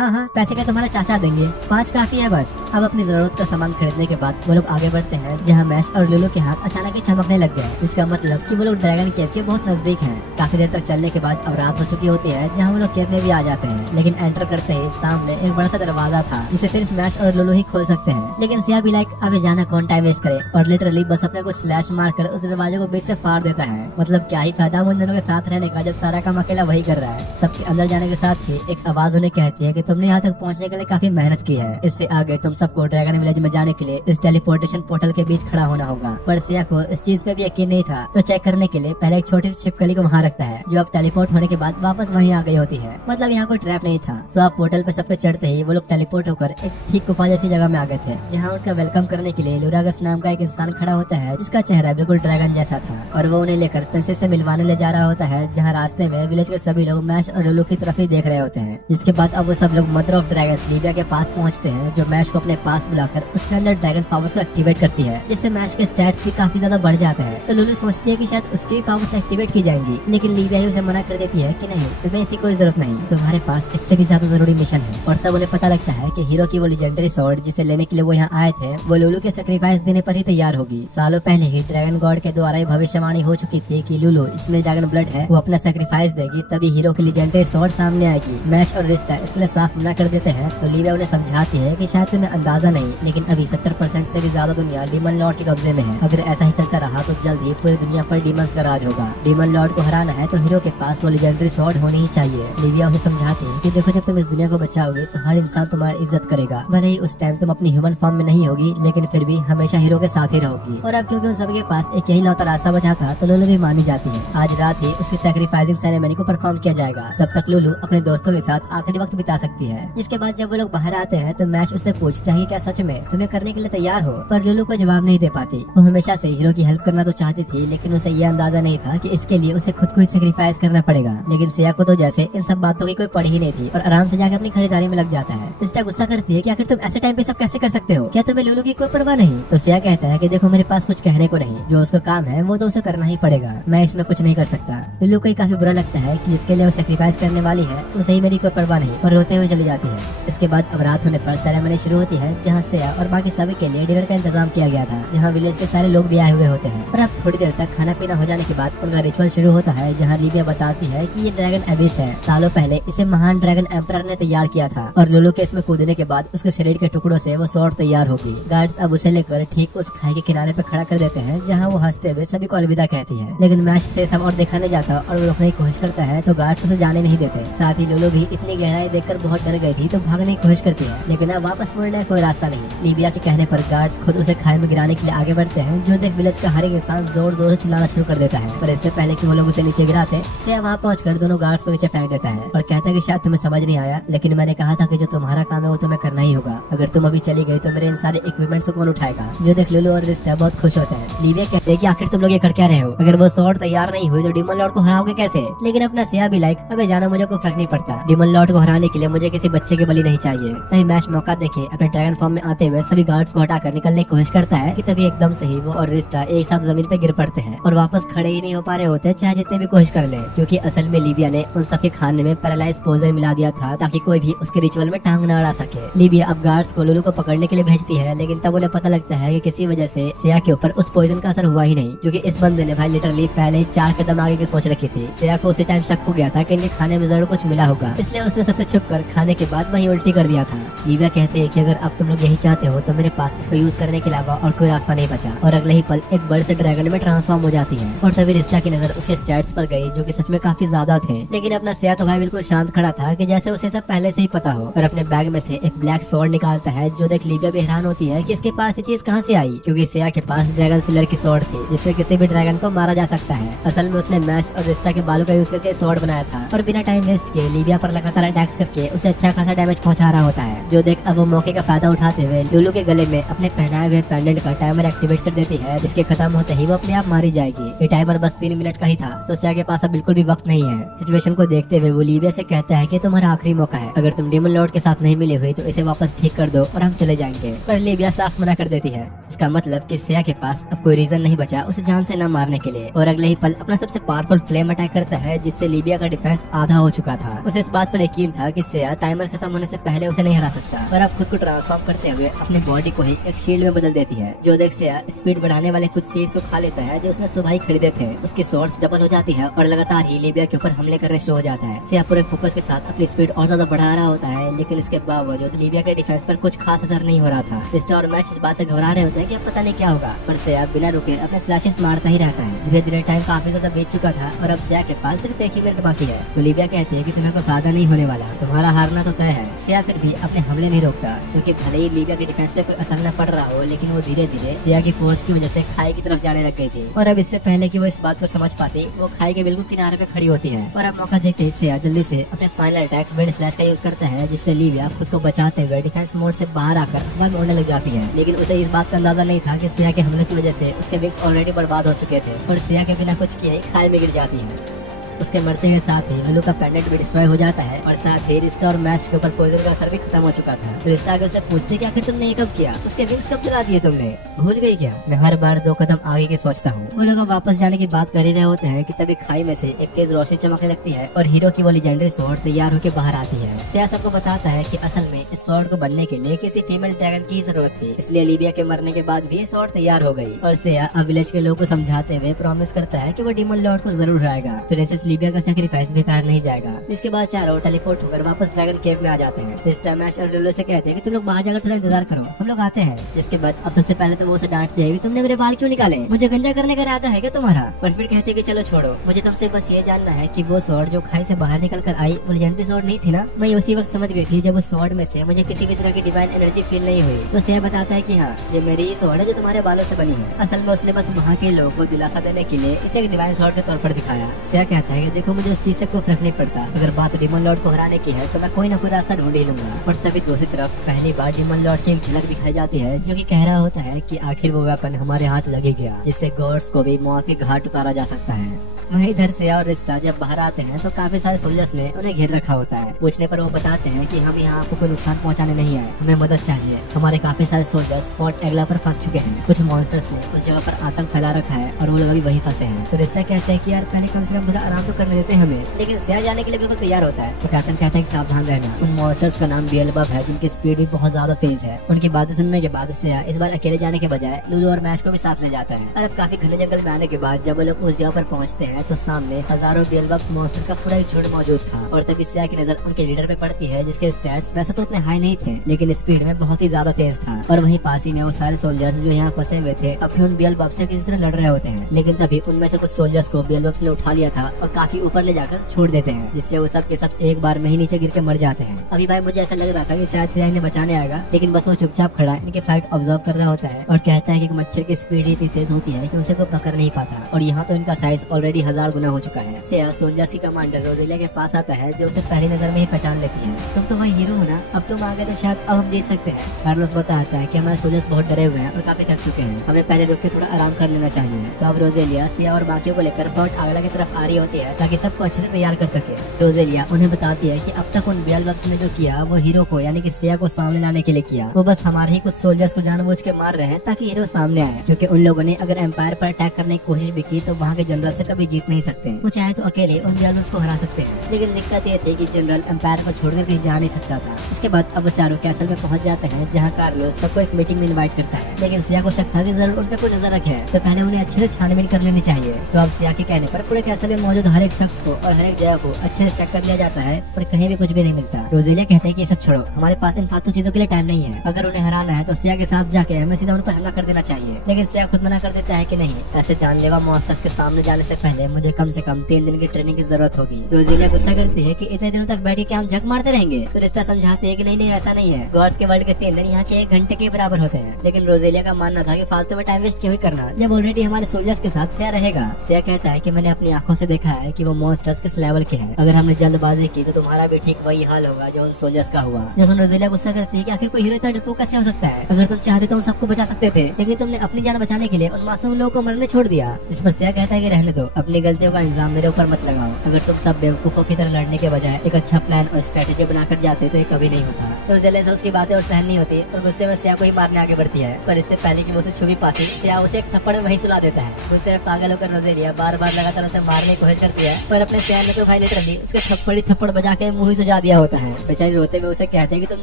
हाँ पैसे का तुम्हारा चाचा देंगे, 5 काफी है बस। अब अपनी जरूरत का सामान खरीदने के बाद वो लोग आगे बढ़ते हैं, जहाँ मैश और लुलु के हाथ अचानक ही चमकने लग गए। इसका मतलब कि वो लोग ड्रैगन केव के बहुत नजदीक हैं। काफी देर तक चलने के बाद अब रात हो चुकी होती है, जहाँ वो लोग केव में भी आ जाते हैं। लेकिन एंटर करते ही सामने एक बड़ा सा दरवाजा था, जिसे सिर्फ मैश और लुलु ही खोल सकते हैं। लेकिन सिया भी लाइक अभी जाना कौन टाइम वेस्ट करे, और लिटरली बस अपने को स्लैश मार कर उस दरवाजे को बीच से फाड़ देता है। मतलब क्या ही फायदा उन दोनों के साथ रहने का जब सारा काम अकेला वही कर रहा है। सबके अंदर जाने के साथ ही एक आवाज उन्हें कहती है कि तुमने यहाँ तक पहुँचने के लिए काफी मेहनत की है। इससे आगे तुम सबको ड्रैगन विलेज में जाने के लिए इस टेलीपोर्टेशन पोर्टल के बीच खड़ा होना होगा। पर सिया को इस चीज पे भी यकीन नहीं था, तो चेक करने के लिए पहले एक छोटी सी छिपकली को वहाँ रखता है, जो अब टेलीपोर्ट होने के बाद वापस वहीं आ गई होती है। मतलब यहाँ कोई ट्रैप नहीं था। तो अब पोर्टल पे सबके चढ़ते ही वो लोग टेलीपोर्ट होकर एक ठीक गुफा जैसी जगह में आ गए थे, जहाँ उनका वेलकम करने के लिए लुरागस नाम का एक इंसान खड़ा होता है, जिसका चेहरा बिल्कुल ड्रैगन जैसा था, और वो उन्हें लेकर प्रिंसेस से मिलवाने ले जा रहा होता है। जहाँ रास्ते में विलेज के सभी लोग मैश और लुलु की तरफ ही देख रहे होते हैं। जिसके बाद अब वो सब लोग मदर ऑफ ड्रैगन्स लिविया के पास पहुंचते हैं, जो मैश को अपने पास बुलाकर उसके अंदर ड्रैगन पावर्स को एक्टिवेट करती है, जिससे मैश के स्टैट्स भी काफी ज्यादा बढ़ जाते हैं। तो लुलु सोचती है कि शायद उसकी पावर्स एक्टिवेट की जाएंगी, लेकिन लिविया ही उसे मना कर देती है कि नहीं, तुम्हें इसकी कोई जरूरत नहीं, तुम्हारे पास इससे भी ज्यादा जरूरी मिशन है। और तब उन्हें पता लगता है कि हीरो की वो लेजेंडरी स्वॉर्ड जिसे लेने के लिए वो यहाँ आए थे, वो लुलु के सेक्रीफाइस देने पर ही तैयार होगी। सालों पहले ही ड्रैगन गॉड के द्वारा ही भविष्यवाणी हो चुकी थी कि लुलु इसमें ड्रैगन ब्लड है, वो अपना सेक्रीफाइस देगी, तभी हीरो की लेजेंडरी स्वॉर्ड सामने आएगी। मैश और रिश्ता इसके लिए साफ मना कर देते हैं। तो लिविया उन्हें समझाती है कि शायद तुम्हें अंदाजा नहीं, लेकिन अभी 70% से भी ज्यादा दुनिया डीमन लॉर्ड के कब्जे में है। अगर ऐसा ही चलता रहा तो जल्द ही पूरी दुनिया पर डीमंस का राज होगा। डीमन लॉर्ड को हराना है तो हीरो के पास वो लेजेंडरी स्वॉर्ड होनी ही चाहिए। लिविया उसे समझाती है कि देखो, जब तुम इस दुनिया को बचाओगे तो हर इंसान तुम्हारी इज्जत करेगा। भले ही उस टाइम तुम अपनी ह्यूमन फॉर्म में नहीं होगी, लेकिन फिर भी हमेशा हीरो के साथ ही रहोगी। और अब क्योंकि उन सबके पास एक यही लौता रास्ता बचा था, तो लुलु भी मानी जाती है। आज रात ही उसकी सैक्रिफाइसिंग सेरेमनी को परफॉर्म किया जाएगा। तब तक लुलु अपने दोस्तों के साथ आखिरी वक्त बिता सकती लगती है। जिसके बाद जब वो लोग बाहर आते हैं तो मैश उससे पूछता है कि क्या सच में तुम्हें करने के लिए तैयार हो, पर लुलू को जवाब नहीं दे पाती। वो हमेशा से हीरो की हेल्प करना तो चाहती थी, लेकिन उसे ये अंदाजा नहीं था कि इसके लिए उसे खुद को ही सेक्रीफाइस करना पड़ेगा। लेकिन सिया को तो जैसे इन सब बातों की कोई पड़ी ही नहीं थी और आराम से जाकर अपनी खरीदारी में लग जाता है। रिस्टा गुस्सा करती है कि आखिर तुम ऐसे टाइम पे सब कैसे कर सकते हो, क्या तुम्हें लुलू की कोई परवाह नहीं। तो सिया कहता है कि देखो मेरे पास कुछ कहने को नहीं, जो उसका काम है वो तो उसे करना ही पड़ेगा, मैं इसमें कुछ नहीं कर सकता। लुलू को काफी बुरा लगता है कि जिसके लिए वो सेक्रीफाइस करने वाली है उसे ही मेरी कोई परवाह नहीं, और रोते हुए चली जाती है। इसके बाद अब रात होने पर सेरेमनी शुरू होती है, जहाँ सिया और बाकी सभी के लिए डिनर का इंतजाम किया गया था, जहाँ विलेज के सारे लोग भी आए हुए होते हैं। और अब थोड़ी देर तक खाना पीना हो जाने के बाद उनका रिचुअल शुरू होता है, जहाँ लीबिया बताती है कि ये ड्रैगन एबिस है। सालों पहले इसे महान ड्रैगन एम्परर ने तैयार किया था और लुलू के इसमें कूदने के बाद उसके शरीर के टुकड़ों से वो स्वॉर्ड तैयार होगी। गार्ड्स अब उसे लेकर ठीक उस खाई के किनारे पे खड़ा कर देते हैं, जहाँ वो हंसते हुए सभी को अलविदा कहती है। लेकिन मैच से सब और देखा नहीं जाता और वो रोकने की कोशिश करता है, तो गार्ड्स उसे जाने नहीं देते। साथ ही लुलू भी इतनी गहराई देखकर बहुत डर गई थी तो भागने की कोशिश करती है, लेकिन अब वापस मुड़ने का कोई रास्ता नहीं। लीबिया के कहने पर गार्ड्स खुद उसे खाई में गिराने के लिए आगे बढ़ते हैं, जो देख विलेज का हर एक इंसान जोर जोर से चिल्लाना शुरू कर देता है। पर इससे पहले कि वो लोग उसे नीचे गिराते, सिया वहाँ पहुंचकर दोनों गार्ड्स को नीचे फेंक देता है और कहता है कि शायद तुम्हें समझ नहीं आया, लेकिन मैंने कहा था कि जो तुम्हारा काम है वो तुम्हें करना ही होगा। अगर तुम अभी चली गई तो मेरे इन सारे इक्विपमेंट्स को कौन उठाएगा। जो देख लुलू और रिस्टा बहुत खुश होते हैं। लीबिया कहते हैं कि आखिर तुम लोग ये कर क्या रहे हो, अगर वो स्वॉर्ड तैयार नहीं हुई तो डिमन लॉर्ड को हराओगे कैसे। लेकिन अपना सिया भी लाइक अबे जाना, मुझे कोई फर्क नहीं पड़ता, डिमन लॉर्ड को हराने के लिए मुझे किसी बच्चे की बलि नहीं चाहिए। तभी मैच मौका देखे अपने ड्रैगन फॉर्म में आते हुए सभी गार्ड्स को हटाकर निकलने की कोशिश करता है कि तभी एकदम से ही वो और रिस्टा एक साथ जमीन पे गिर पड़ते हैं और वापस खड़े ही नहीं हो पा रहे होते, चाहे जितने भी कोशिश कर ले, क्योंकि असल में लीबिया ने उन सबके खाने में पैरालाइज पोइजन मिला दिया था ताकि कोई भी उसके रिचुअल में टांग न अड़ा सके। लीबिया अब गार्ड्स को लुलू को पकड़ने के लिए भेजती है, लेकिन तब उन्हें पता लगता है कि किसी वजह से सिया के ऊपर उस पोइजन का असर हुआ ही नहीं, क्योंकि इस बंदे ने भाई लिटरली पहले ही 4 कदम आगे की सोच रखी थी। सिया को उसी टाइम शक हो गया था कि इनके खाने में जरूर कुछ मिला होगा, इसलिए उसने सबसे छुप कर खाने के बाद वही उल्टी कर दिया था। लीबिया कहते हैं कि अगर अब तुम लोग यही चाहते हो तो मेरे पास इसको यूज करने के अलावा और कोई रास्ता नहीं बचा, और अगले ही पल एक बड़े से ड्रैगन में ट्रांसफॉर्म हो जाती है। और तभी रिस्टा की नजर उसके स्टैट्स पर गई, जो कि सच में काफी ज्यादा थे। लेकिन अपना सिया तो भाई बिल्कुल शांत खड़ा था कि जैसे उसे सब पहले से ही पता हो, और अपने बैग में से एक ब्लैक स्वॉर्ड निकालता है, जो देख लीबिया भी हैरान होती है कि इसके पास ये चीज कहाँ से आई, क्योंकि सिया के पास ड्रैगन सिलर की स्वॉर्ड थी, जिससे किसी भी ड्रैगन को मारा जा सकता है। असल में उसने मैश और रिस्टा के बालों का यूज करके स्वॉर्ड बनाया था और बिना टाइम वेस्ट किए लीबिया पर लगातार अटैक्स करके उसे अच्छा खासा डैमेज पहुंचा रहा होता है। जो देख अब वो मौके का फायदा उठाते हुए लुलू के गले में अपने पहनाए हुए पेंडेंट का टाइमर एक्टिवेट कर देती है, जिसके खत्म होते ही वो अपने आप मारी जाएगी। ये टाइमर बस 3 मिनट का ही था, तो सिया के पास अब बिल्कुल भी वक्त नहीं है। सिचुएशन को देखते हुए वो लीबिया से कहता है कि तुम्हारा आखिरी मौका है, अगर तुम डेमन लॉर्ड के साथ नहीं मिली हुई तो इसे वापस ठीक कर दो और हम चले जाएंगे। पर लीबिया साफ मना कर देती है। इसका मतलब कि सिया के पास अब कोई रीजन नहीं बचा उसे जान से न मारने के लिए, और अगले ही पल अपना सबसे पावरफुल फ्लेम अटैक करता है, जिससे लीबिया का डिफेंस आधा हो चुका था। उसे इस बात पर यकीन था कि सिया टाइमर खत्म होने से पहले उसे नहीं हरा सकता, पर अब खुद को ट्रांसफॉर्म करते हुए अपनी बॉडी को ही एक शील्ड में बदल देती है। जो देख सिया स्पीड बढ़ाने वाले कुछ सीड्स को खा लेता है, जो उसने सुबह ही खरीदे थे। उसकी सोर्स डबल हो जाती है और लगातार ही लीबिया के ऊपर हमले करने शुरू हो जाता है। सिया पूरे फोकस के साथ अपनी स्पीड और ज्यादा बढ़ा रहा होता है, लेकिन इसके बावजूद लीबिया के डिफेंस पर कुछ खास असर नहीं हो रहा था। रिस्टा और मैच इस बात से घबरा रहे होते हैं कि अब पता नहीं क्या होगा, पर सिया बिना रुके अपने स्लैशेस मारता ही रहता है। धीरे धीरे टाइम काफी ज्यादा बीत चुका था और अब सिया के पास सिर्फ 1 ही मिनट बाकी है। तो लीबिया कहती है कि तुम्हें कोई फायदा नहीं होने वाला, तुम्हारा हारना तो तय है। सिया फिर भी अपने हमले नहीं रोकता, क्योंकि भले ही लीबिया के डिफेंस पे कोई असर न पड़ रहा हो, लेकिन वो धीरे धीरे सिया की फोर्स की वजह से खाई की तरफ जाने लग गई थी। और अब इससे पहले कि वो इस बात को समझ पाती, वो खाई के बिल्कुल किनारे पे खड़ी होती है। और अब मौका देखते ही सिया जल्दी से अपने फाइनल अटैक विंड स्लैश का यूज करता है, जिससे लीबिया खुद को बचाते हुए डिफेंस मोड से बाहर आकर वह उड़ने लग जाती है। लेकिन उसे इस बात का अंदाजा नहीं था कि सिया के हमले की वजह से उसके विंग्स ऑलरेडी बर्बाद हो चुके थे और सिया के बिना कुछ किए ही खाई में गिर जाती है। उसके मरते के साथ ही लुलू का पेंडेंट भी डिस्ट्रॉय हो जाता है और साथ ही रिस्टा और मैच के ऊपर पोइजन का असर भी खत्म हो चुका था। तो रिस्टा के उससे पूछते कि आखिर तुमने ये कब किया, उसके विंग्स कब चला दिए तुमने, भूल गई क्या। मैं हर बार 2 कदम आगे की सोचता हूँ। वो लोग वापस जाने की बात कर ही रहे होते हैं कि तभी खाई में से एक तेज रोशनी चमकने लगती है और हीरो की वो लेजेंडरी स्वॉर्ड तैयार होकर बाहर आती है। सिया सबको बताता है कि असल में इस स्वॉर्ड को बनने के लिए किसी फीमेल ड्रैगन की जरूरत थी, इसलिए लीबिया के मरने के बाद भी स्वॉर्ड तैयार हो गई। और सिया अब विलेज के लोगों को समझाते हुए प्रॉमिस करता है कि वो डेमन लॉर्ड को जरूर हराएगा, प्रिंसेस लीबिया का सैक्रिफाइस बेकार नहीं जाएगा। जिसके बाद चारों टेलीपोर्ट होकर वापस ड्रैगन केव में आ जाते हैं। रिस्टा मैच और लुलू से कहते हैं कि तुम लोग बाहर जाकर थोड़ा इंतजार करो, हम लोग आते हैं। जिसके बाद अब सबसे पहले तो वो उसे डांटती है कि तुमने मेरे बाल क्यों निकाले, मुझे गंजा करने का इरादा है क्या तुम्हारा। पर फिर कहते हैं कि चलो छोड़ो, मुझे तुमसे बस ये जानना है कि वो स्वॉर्ड जो खाई से बाहर निकल कर आई वो लेजेंडरी स्वॉर्ड नहीं थी ना। मैं उसी वक्त समझ गई थी जब उस स्वॉर्ड में से मुझे किसी भी तरह की डिवाइन एनर्जी फील नहीं हुई। तो सिया बताता है कि हाँ, ये मेरी ही स्वॉर्ड है जो तुम्हारे बालों से बनी है। असल में उसने बस वहाँ के लोगों को दिलासा देने के लिए इसे एक डिवाइन स्वॉर्ड के तौर पर दिखाया। सिया कहता कहता है कि देखो मुझे उस चीज से कोई फर्क नहीं पड़ता, अगर बात डीमन लॉर्ड को हराने की है तो मैं कोई ना कोई रास्ता ढूंढ ही लूंगा। और तभी दूसरी तरफ पहली बार डीमन लॉर्ड की एक झलक दिखाई जाती है जो कि कह रहा होता है कि आखिर वो वेपन हमारे हाथ लगे गया, जिससे गॉड्स को भी मौत के घाट उतारा जा सकता है। वहीं इधर से और रिस्टा जब बाहर आते हैं तो काफी सारे सोल्जर्स ने उन्हें घेर रखा होता है। पूछने पर वो बताते हैं कि हम यहाँ आपको कोई नुकसान पहुँचाने नहीं आए, हमें मदद चाहिए। हमारे काफी सारे सोल्जर्स फोर्ट एग्ला पर फंस चुके हैं, कुछ मॉन्स्टर्स ने उस जगह पर आतंक फैला रखा है और वो लोग अभी वहीं फंसे हैं। तो रिस्टा कहते हैं कि यार पहले कम से कम थोड़ा आराम तो करने देते हैं हमें, लेकिन सिया जाने के लिए बिल्कुल तैयार होता है। तो कैप्टन कहता है कि सावधान रहना, उन मॉन्स्टर्स का नाम बेएल्ज़ेबुब है जिनकी स्पीड भी बहुत ज्यादा तेज है। उनकी बातें सुनने के बाद सिया इस बार अकेले जाने के बजाय लुलू और मैश को भी साथ ले जाता है। और अब काफी घने जंगल में आने के बाद जब वो लोग उस जगह पर पहुँचते हैं तो सामने हजारों बेएल्ज़ेबुब मॉन्स्टर का पूरा एक झुंड मौजूद था। और तभी सिया की नजर उनके लीडर पे पड़ती है जिसके स्टैट्स वैसे तो उतने हाई नहीं थे, लेकिन स्पीड में बहुत ही ज्यादा तेज था। और वहीं पास ही में वो सारे सोल्जर्स जो यहाँ फंसे हुए थे अपने उन बेएल्ज़ेबुब से किसी तरह लड़ रहे होते हैं, लेकिन तभी उनमें से कुछ सोल्जर्स को बेएल्ज़ेबुब ने उठा लिया था और काफी ऊपर ले जाकर छोड़ देते हैं, जिससे वो सब के सब एक बार में ही नीचे गिर के मर जाते हैं। अभी भाई मुझे ऐसा लग रहा था कि शायद सिया इन्हें बचाने आएगा, लेकिन बस वो चुपचाप खड़ा इनके फाइट ऑब्जर्व कर रहा होता है और कहता है कि मच्छर की स्पीड इतनी तेज होती है कि उसे कोई पकड़ नहीं पाता, और यहाँ तो इनका साइज ऑलरेडी 1000 गुना हो चुका है। सिया सोल्जर्स की कमांडर रोजेलिया के पास आता है जो उसे पहली नजर में ही पहचान लेती है। तुम तो भाई हीरो हो ना, अब तुम आ गए तो शायद अब हम जीत सकते हैं। कार्लोस बताता है कि हमारे सोल्जर्स बहुत डरे हुए हैं और काफी थक चुके हैं, हमें पहले रुक के थोड़ा आराम कर लेना चाहिए। तो अब रोजेलिया सिया और बाकियों को लेकर फोर्ट आगला की तरफ आ रही होती है ताकि सबको अच्छे से तैयार कर सके। रोजेलिया उन्हें बताती है कि अब तक उन बेएल्ज़ेबुब ने जो किया वो हीरो को यानी कि सिया को सामने लाने के लिए किया, वो बस हमारे ही कुछ सोल्जर्स को जानबूझ के मार रहे हैं ताकि हीरो सामने आए, क्योंकि उन लोगों ने अगर एम्पायर पर अटैक करने की कोशिश भी की तो वहाँ के जनरल से कभी जीत नहीं सकते। वो चाहे तो अकेले उन बेएल्ज़ेबुब को हरा सकते हैं, लेकिन दिक्कत ये थी कि जनरल एम्पायर को छोड़कर कहीं जा नहीं सकता था। इसके बाद अब वो चारों कैसल में पहुंच जाते हैं जहाँ कार्लोस सबको एक मीटिंग में इनवाइट करता है, लेकिन सिया को शक था कि जरूर उन पे कोई नजर रखे है, तो पहले उन्हें अच्छे से छानबीन कर लेनी चाहिए। तो अब सिया के कहने पर पूरे कैसल में मौजूद हर एक शख्स को और हर एक जगह को अच्छे से चेक कर लिया जाता है, पर कहीं भी कुछ भी नहीं मिलता। रोजेलिया कहते हैं कि ये सब छोड़ो, हमारे पास इन फालतू चीजों के लिए टाइम नहीं है, अगर उन्हें हराना है तो सिया के साथ जाके हमें सीधा उन पर हमला कर देना चाहिए। लेकिन सिया खुद मना कर देता है कि नहीं, ऐसे जानलेवा मॉन्स्टर्स के सामने जाने से पहले मुझे कम से कम 3 दिन की ट्रेनिंग की जरूरत होगी। रोजेलिया गुस्सा करती है कि इतने दिनों तक बैठे के हम झक मारते रहेंगे। तो रिस्टा समझाते हैं कि नहीं ऐसा नहीं है, गॉड्स के वर्ल्ड के 3 दिन यहाँ के 1 घंटे के बराबर होते हैं। लेकिन रोजेलिया का मानना था कि फालतू में टाइम वेस्ट क्यों ही करना जब ऑलरेडी हमारे सोल्जर्स के साथ सिया रहेगा। सिया कहता है कि मैंने अपनी आंखों से देखा है कि वो मॉन्स्टर्स किस लेवल के हैं, अगर हमने जल्दबाजी की तो तुम्हारा भी ठीक वही हाल होगा जो उन सोल्जर्स का हुआ। जो सुन रोजेलिया गुस्सा करती है कि आखिर कोई हीरो इतना डरपोक कैसे हो सकता है, अगर तुम चाहते तो उन सबको बचा सकते थे, लेकिन तुमने अपनी जान बचाने के लिए उन मासूम लोगों को मरने छोड़ दिया। जिस पर सिया कहता है कि रहने दो, अपनी गलतियों का इल्जाम मेरे ऊपर मत लगाओ, अगर तुम सब बेवकूफों की तरह लड़ने के बजाय एक अच्छा प्लान और स्ट्रेटेजी बनाकर जाते तो ये कभी नहीं होता। तो रोजेलिया से उसकी बातें और सहन नहीं होती और गुस्से में सिया को ही मारने आगे बढ़ती है, पर इससे पहले कि वो उसे छू भी पाती सिया उसे एक थप्पड़ में वहीं सुला देता है। गुस्से में पागल होकर रोजेलिया बार बार लगातार उसे मारने की कोशिश करती है, पर अपने सिया ने तो भाई लिटरली उसके थप्पड़ बजा के मुंह ही सुझा दिया होता है। बेचारी रोते हुए उसे कहते हैं कि तुम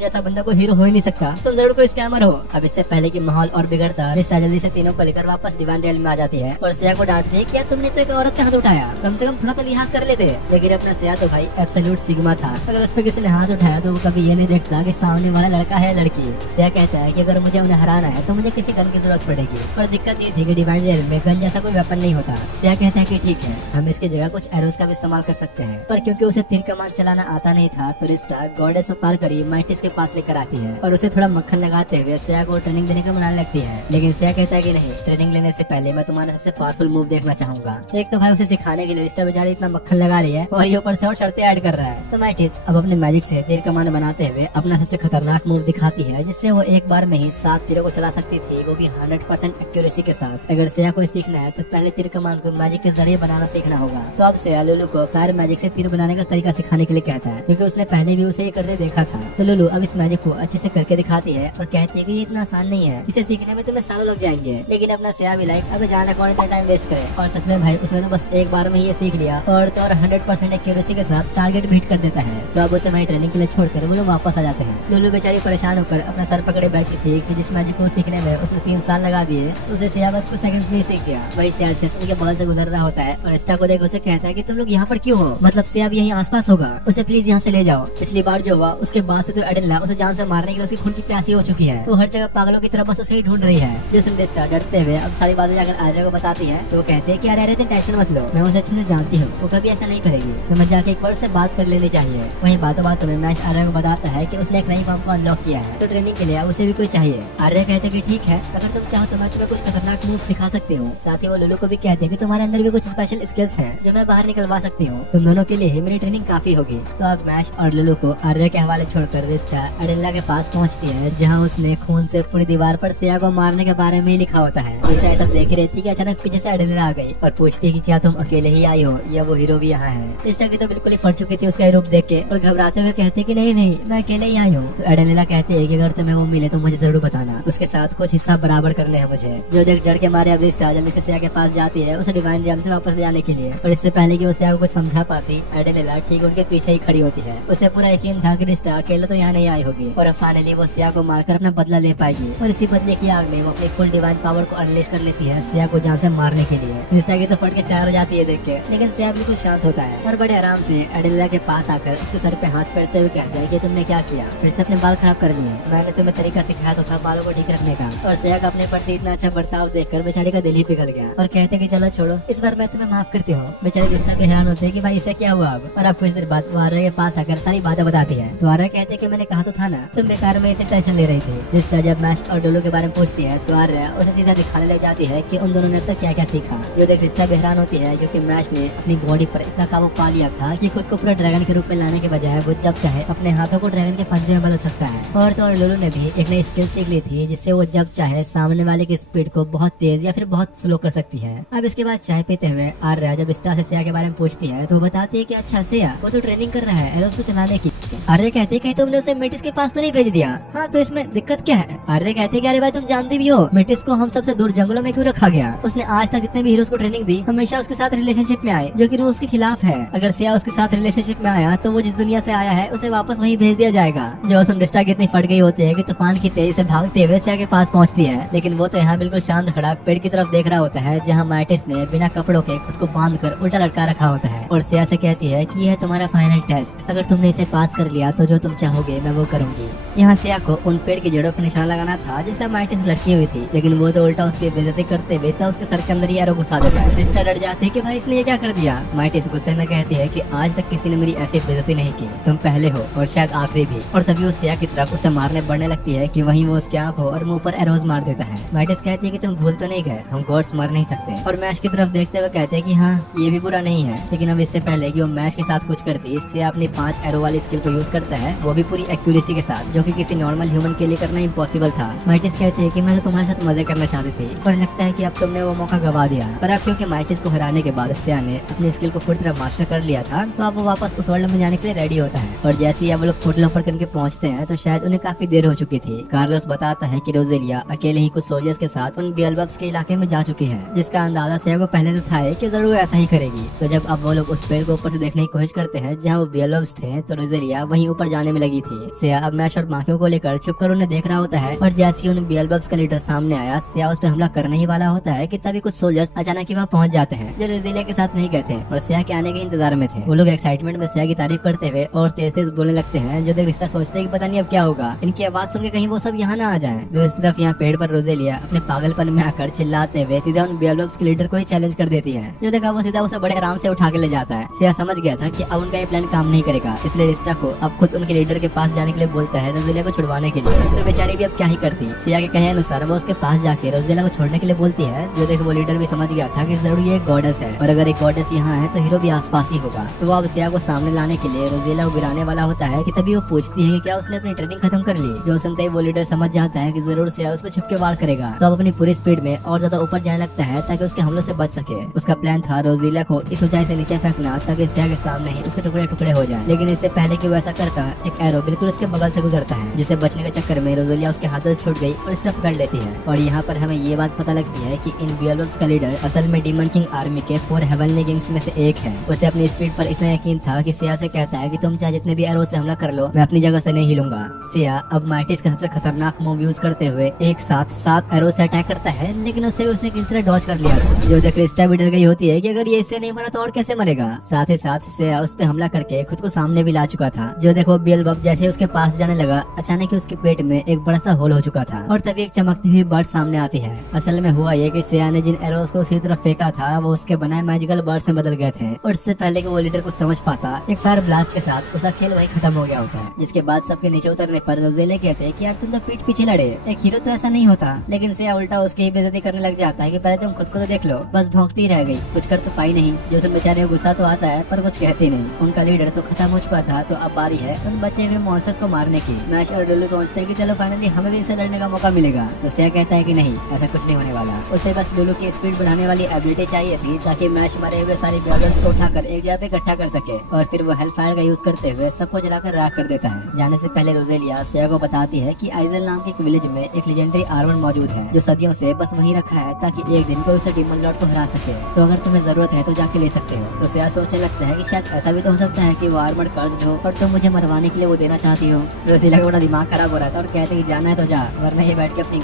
जैसा बंदा को हीरो हो ही नहीं सकता, तुम जरूर कोई स्कैमर हो। अब इससे पहले कि माहौल और बिगड़ता, रिस्टा जल्दी से तीनों को लेकर वापस डिवाइन रियल में आ जाती है और सिया को डांटती है कि यार तुमने तो एक औरत का हाथ उठाया, कम से कम थोड़ा तो लिहाज कर लेते। लेकिन अपना सिया तो भाई एब्सोल्यूट सिग्मा था, अगर उस पर किसी ने हाथ उठाया तो वो कभी ये नहीं देखता कि सामने वाला लड़का है लड़की। सिया कहता है कि अगर मुझे उन्हें हराना है तो मुझे किसी गन की जरूरत पड़ेगी, पर दिक्कत ये थी कि डिवाइन रियल में गन जैसा कोई वेपन नहीं होता। सिया कहता है कि ठीक है, हम इसकी जगह कुछ एरोस का भी इस्तेमाल कर सकते हैं, पर क्योंकि उसे तीर कमान चलाना आता नहीं था तो रिस्टा गॉडेस उतार कर माइटिस के पास लेकर आती है और उसे थोड़ा मक्खन लगाते हुए सिया को ट्रेनिंग देने का मनाने लगती है। लेकिन सिया कहता है कि नहीं, ट्रेनिंग लेने से पहले मैं तुम्हारा सबसे पावरफुल मूव देखना चाहूंगा। एक तो भाई उसे सिखाने के लिए रिस्टा बेचारी इतना मक्खन लगा रही है और ये ऊपर से और शर्तें ऐड कर रहा है। तो माइटिस अब अपने मैजिक से तीर कमान बनाते हुए अपना सबसे खतरनाक मूव दिखाती है, जिससे वो एक बार में ही 7 तीरों को चला सकती थी, वो भी 100% एक्यूरेसी के साथ। अगर सिया को सीखना है तो पहले तीर कमान को मैजिक के जरिए बनाना सीखना होगा। तो अब सिया लुलू को फायर मैजिक से तीर बनाने का तरीका सिखाने के लिए कहता है, क्योंकि उसने पहले भी उसे ये करते देखा था। तो लुलू अब इस मैजिक को अच्छे से करके दिखाती है और कहती है कि ये इतना आसान नहीं है, इसे सीखने में तुम्हें सालों लग जाएंगे। लेकिन अपना सिया भी लाइक अब जाना कौन इतना टाइम वेस्ट करे, और सच में भाई उसने तो बस एक बार में ही ये सीख लिया और तो और 100% एक्यूरेसी के साथ टारगेट बीट कर देता है। तो अब उसे वही ट्रेनिंग के लिए छोड़कर वो लोग वापस आ जाते हैं। लुलू बेचारी परेशान होकर अपना सर पकड़े बैठी थी कि जिस मैजिक को सीखने में उसने 3 साल लगा दिए, तो उसे सिया बस कुछ सेकंड्स में ही सीख गया। वही सिया उनके बगल से गुजर रहा होता है और रिस्टा को देख उसे कहता है कि तुम लोग यहाँ पर क्यों हो, मतलब सिया भी यहीं आसपास होगा, उसे प्लीज यहाँ से ले जाओ। पिछली बार जो हुआ उसके बाद से तो एडेला उसे जान से मारने के लिए उसकी खून की प्यासी हो चुकी है, तो हर जगह पागलों की तरह बस उसे ही ढूंढ रही है। जिसमें रिस्टा डरते हुए अब सारी बातें जाकर आर्या को बताती है, तो वो कहते हैं कि अरे तुम टेंशन मत सोच लो, मैं उसे अच्छे से जानती हूँ, वो कभी ऐसा नहीं करेगी, तुम्हें जाके एक बार से बात कर लेनी चाहिए। वहीं बातों बातों में मैश आर्या को बताता है कि उसने एक नई फॉर्म को अनलॉक किया है, तो ट्रेनिंग के लिए अब उसे भी कोई चाहिए। आर्या कहते हैं कि ठीक है, अगर तुम चाहो तो मैं तुम्हें कुछ खतरनाक मूव सिखा सकती हूँ। साथ ही वो लुलू को भी कहते हैं कि तुम्हारे अंदर भी कुछ स्पेशल स्किल्स हैं जो मैं बाहर निकलवा सकती हूँ, तुम दोनों के लिए ही मेरी ट्रेनिंग काफी होगी। तो अब मैश और लुलू को आर्या के हवाले छोड़कर रिस्टा एडेला के पास पहुँचती है, जहाँ उसने खून से पूरी दीवार पर सिया को मारने के बारे में लिखा होता है। रिस्टा सब देख रहती है कि अचानक पीछे से एडेला आ गई और पूछती है कि क्या तुम अकेले ही आई हो या वो हीरो भी यहाँ है। रिस्टा की तो बिल्कुल ही फट चुकी थी उसका रूप देख के और घबराते हुए कहते कि नहीं मैं अकेले ही आई हूँ। तो एडेला कहते हैं कि अगर तुम्हें वो मिले तो मुझे जरूर बताना, उसके साथ कुछ हिस्सा बराबर करने हैं मुझे। जो देख डर के मारे अब रिस्टा जल्दी से सिया के पास जाती है उसे डिवाइन जेम से वापस ले आने के लिए, और इससे पहले कि वो सिया को कुछ समझा पाती, एडेला ठीक उनके पीछे ही खड़ी होती है। उसे पूरा यकीन था कि रिस्टा अकेले तो यहाँ नहीं आई होगी और अब फाइनली वो सिया को मारकर अपना बदला ले पाएगी। और इसी बदले की आग में वो अपनी फुल डिवाइन पावर को अनलेश कर लेती है सिया को जान से मारने के लिए। रिस्टा की तो फट के चार हो जाती है देख के, लेकिन सिया बिल्कुल शांत होता है और बड़े आराम से एडेला के पास आकर उसके सर पे हाथ फेरते हुए कहता है कि तुमने क्या किया, फिर से अपने बाल खराब कर दिए। मैंने तुम्हें तरीका सिखाया तो था बालों को ठीक रखने का। और सिया का अपने प्रति इतना अच्छा बर्ताव देखकर बेचारी का दिल ही पिघल गया और कहते कि चलो छोड़ो, इस बार मैं तुम्हें माफ करती हूँ। बेचारी रिश्ता भी हैरान होते हैं कि भाई इसे क्या हुआ अब। और अब कुछ देर बाद वो आर्या के पास आकर सारी बातें बताती है। तो आर्या कहते कि मैंने कहा तो था ना, तुम बेकार में इतनी टेंशन ले रही थी। रिश्ता जब मैश और डोलो के बारे में पूछती है तो आर्या उसे सीधा दिखाने लग जाती है कि उन दोनों ने तो क्या क्या सीखा। जो देख रिश्ता भी हैरान होती है क्योंकि मैश ने अपनी बॉडी पर इतना काबू पा लिया था कि खुद को पूरा ड्रैगन के रूप में लाने के बजाय वो जब चाहे अपने हाथों को ड्रैगन के पंजे में बदल सकता है। और तो और लुलू ने भी एक नई स्किल सीख ली थी जिससे वो जब चाहे सामने वाले की स्पीड को बहुत तेज या फिर बहुत स्लो कर सकती है। अब इसके बाद चाय पीते हुए आर्या जब स्टार से सिया के बारे में पूछती है तो वो बताती है कि अच्छा सिया वो तो ट्रेनिंग कर रहा है एरोस को चलाने की। आर्या कहते हैं कहीं तुमने उसे मेटिस के पास तो नहीं भेज दिया? हाँ तो इसमें दिक्कत क्या है? आर्या कहते हैं कि अरे भाई तुम जानते भी हो मेटिस को हम सबसे दूर जंगलों में क्यों रखा गया। उसने आज तक जितने भी हीरोज को ट्रेनिंग दी हमेशा उसके साथ रिलेशनशिप में आए, जो कि रूल्स के खिलाफ है। अगर सिया उसके साथ रिलेशनशिप में आया तो वो जिस दुनिया से आया है उसे वापस वहीं भेज दिया जाएगा। जो सुनरिस्टा की इतनी फट गई होती है कि तूफान की तेजी से भागते हुए सिया के पास पहुंचती है, लेकिन वो तो यहाँ बिल्कुल शांत खड़ा पेड़ की तरफ देख रहा होता है जहाँ मार्टिस ने बिना कपड़ों के खुद को बांधकर उल्टा लटका रखा होता है। और सिया से कहती है कि यह तुम्हारा फाइनल टेस्ट, अगर तुमने इसे पास कर लिया तो जो तुम चाहोगे मैं वो करूंगी। यहाँ सिया को उन पेड़ की जड़ों पर निशाना लगाना था जिससे मार्टिस लटकी हुई थी, लेकिन वो तो उल्टा उसकी बेइज्जती करते हुए उसके सर के अंदर ही एरो घुसा देता है। रिश्ता डर जाती है कि भाई इसने ये क्या कर दिया। मार्टिस गुस्से में कहती है कि आज तक किसी ने मेरी ऐसी बेइज्जती नहीं की, तुम पहले हो और शायद आखिरी भी। और तभी वो सिया की तरफ उसे मारने बढ़ने लगती है कि वहीं वो उसकी आंखों और मुंह पर एरोज मार देता है। मार्टिस कहती है कि तुम भूल तो नहीं गए, हम गॉड्स मार नहीं सकते। और मैश की तरफ देखते हुए कहते हैं कि हाँ ये भी बुरा नहीं है, लेकिन अब इससे पहले कि वो मैश के साथ कुछ करती इससे अपनी 5 एरो वाली स्किल को यूज करता है, वो भी पूरी एक्यूरेसी के साथ, जो कि किसी नॉर्मल ह्यूमन के लिए करना इम्पॉसिबल था। मार्टिस कहती है कि मैं तो तुम्हारे साथ मजे करना चाहती थी पर लगता है कि अब तुमने वो मौका गवा दिया। पर अब क्योंकि मार्टिस को हराने के बाद सिया ने अपनी स्किल को पूरी तरह मास्टर कर लिया था तो अब वो वापस उस वर्ल्ड में जाने के लिए रेडी होता है। और जैसे ही अब वो लोग होटलों पर करके पहुंचते हैं तो शायद उन्हें काफी देर हो चुकी थी। कार्लोस बताता है कि रोजेलिया अकेले ही कुछ सोल्जर्स के साथ उन बेल्बब्स के इलाके में जा चुकी है, जिसका अंदाजा सिया को पहले से था कि जरूर ऐसा ही करेगी। तो जब अब वो लोग उस पेड़ को ऊपर से देखने की कोशिश करते हैं जहाँ वो बेल्बब्स थे तो रोजेलिया वहीं ऊपर जाने में लगी थी। सिया अब मैश और बाकियों को लेकर छुप कर उन्हें देख रहा होता है और जैसे ही उन बेल्बब्स का लीडर सामने आया सिया उस पर हमला करने ही वाला होता है कि तभी कुछ सोल्जर्स अचानक ही वहाँ पहुंच जाते हैं जो रोजेलिया के साथ नहीं गए थे और सिया के आने के इंतजार में थे। वो लोग एक्साइटमेंट में सिया की तारीफ करते हुए और तेज तेज बोलने लगते हैं, जो देख रिश्ता सोचते हैं कि पता नहीं अब क्या होगा, इनकी आवाज सुन के कहीं वो सब यहाँ ना आ जाए। दूसरी तरफ यहाँ पेड़ पर रोजेलिया अपने पागलपन में आकर चिल्लाते हुए सीधा उन बेल्बब्स के लीडर को ही चैलेंज कर देती है। जो देखा वो सीधा उसे बड़े आराम से उठा के ले जाता है। सिया समझ गया था कि अब उनका ये प्लान काम नहीं करेगा, इसलिए रिश्ता को अब खुद उनके लीडर के पास जाने के लिए बोलता है रोजेलिया को छुड़वाने के लिए। तो बेचारी भी अब क्या ही करती। सिया के कहे अनुसार वो उसके पास जाके रोजेलिया को छोड़ने के लिए बोलती है। जो देख वो लीडर भी समझ गया था कि जरूर ये गॉडेस है और अगर एक गॉडेस यहाँ है तो हीरो भी आसपास ही होगा। तो वो अब सिया को सामने लाने के लिए रोजेलिया को गिराने वाला होता है कि तभी वो पूछती है कि क्या उसने अपनी ट्रेनिंग खत्म कर ली। जो सुनते ही वो लीडर समझ जाता है कि जरूर सिया उस पर छुप के वार करेगा, तो अब अपनी पूरी स्पीड में और ज्यादा ऊपर जाने लगता है ताकि उसके हमलों से बच सके। उसका प्लान था रोजेलिया को इस ऊंचाई से नीचे फेंकना ताकि सिया के सामने ही उसके टुकड़े टुकड़े हो जाए, लेकिन इससे पहले कि वो ऐसा करता एक एरो बिल्कुल उसके बगल से गुजरता है, जिसे बचने के चक्कर में रोजेलिया उसके हाथों से छूट गई और स्टफ कर लेती है। और यहाँ पर हमें ये बात पता लगती है कि इन बेल्बब्स का लीडर असल में डीमन किंग आर्मी के 4 हेवनली किंग्स में से एक है। उसे अपनी स्पीड पर इतना यकीन था कि सिया से कहता है कि तुम चाहे जितने भी एरो से हमला कर लो, मैं अपनी जगह से नहीं हिलूंगा। सिया अब मार्टिस का सबसे खतरनाक मूव यूज करते हुए एक साथ 7 एरो से अटैक करता है, लेकिन उससे उसने किसी तरह डॉज कर लिया। जो देख रिश्ता भी डर गई होती है कि अगर ये इससे नहीं मरा तो और कैसे मरेगा। साथ ही साथ सिया उस पे हमला करके खुद को सामने भी ला चुका था। जो देखो बेल्बब जैसे उसके पास जाने लगा अचानक ही उसके पेट में एक बड़ा सा होल हो चुका था और तभी एक चमकती हुई बर्ड सामने आती है। असल में हुआ ये कि सिया ने जिन एरोस को उसी तरफ फेंका था वो उसके बनाए मैजिकल बर्ड से बदल गए थे। और इससे पहले कि वो लीडर को समझ पाता, एक फायर ब्लास्ट के साथ उसका खेल वही खत्म हो गया होता है। जिसके बाद सबके नीचे उतरने पर रोजेले कहते हैं कि यार तुम तो पीठ पीछे लड़े, एक हीरो तो ऐसा नहीं होता। लेकिन सिया उल्टा उसकी ही बेइज्जती करने लग जाता है कि पहले तुम खुद को तो देख लो, बस भौंकती रह गई, कुछ कर तो पाई नहीं। जो सब बेचारे को गुस्सा तो आता है पर कुछ कहती नहीं। उनका लीडर तो खत्म हो चुका था, तो अब बारी है उन बचे हुए मॉन्स्टर्स को मारने की। मैश और लुलू सोचते हैं कि चलो फाइनली हमें भी इनसे लड़ने का मौका मिलेगा। तो सिया कहता है कि नहीं, ऐसा कुछ नहीं होने वाला। उसे बस लुलू की स्पीड बढ़ाने वाली एबिलिटी चाहिए थी ताकि मैश मरे हुए सारे ड्रैगन्स को उठाकर एक जगह पे इकट्ठा कर सके और फिर वो हेल फायर का यूज करते हुए सबको जलाकर राख कर देता है। जाने से पहले रोजेलिया सिया को बताती है कि आइजल नाम के एक विलेज में एक लेजेंडरी आर्मर मौजूद है जो सदियों से बस वहीं रखा है ताकि एक दिन कोई उसे डीमन लॉर्ड को हरा सके। तो अगर तुम्हें जरूरत है तो जाके ले सकते हो। तो सिया सोचने लगता है कि शायद ऐसा भी तो हो सकता है कि वो आर्मर कर्स्ड हो और तुम मुझे मरवाने के लिए वो देना चाहती हो। रोजेलिया का बड़ा दिमाग खराब हो रहा था और कहते कि जाना है तो जा, वरना ये बैठ के अपनी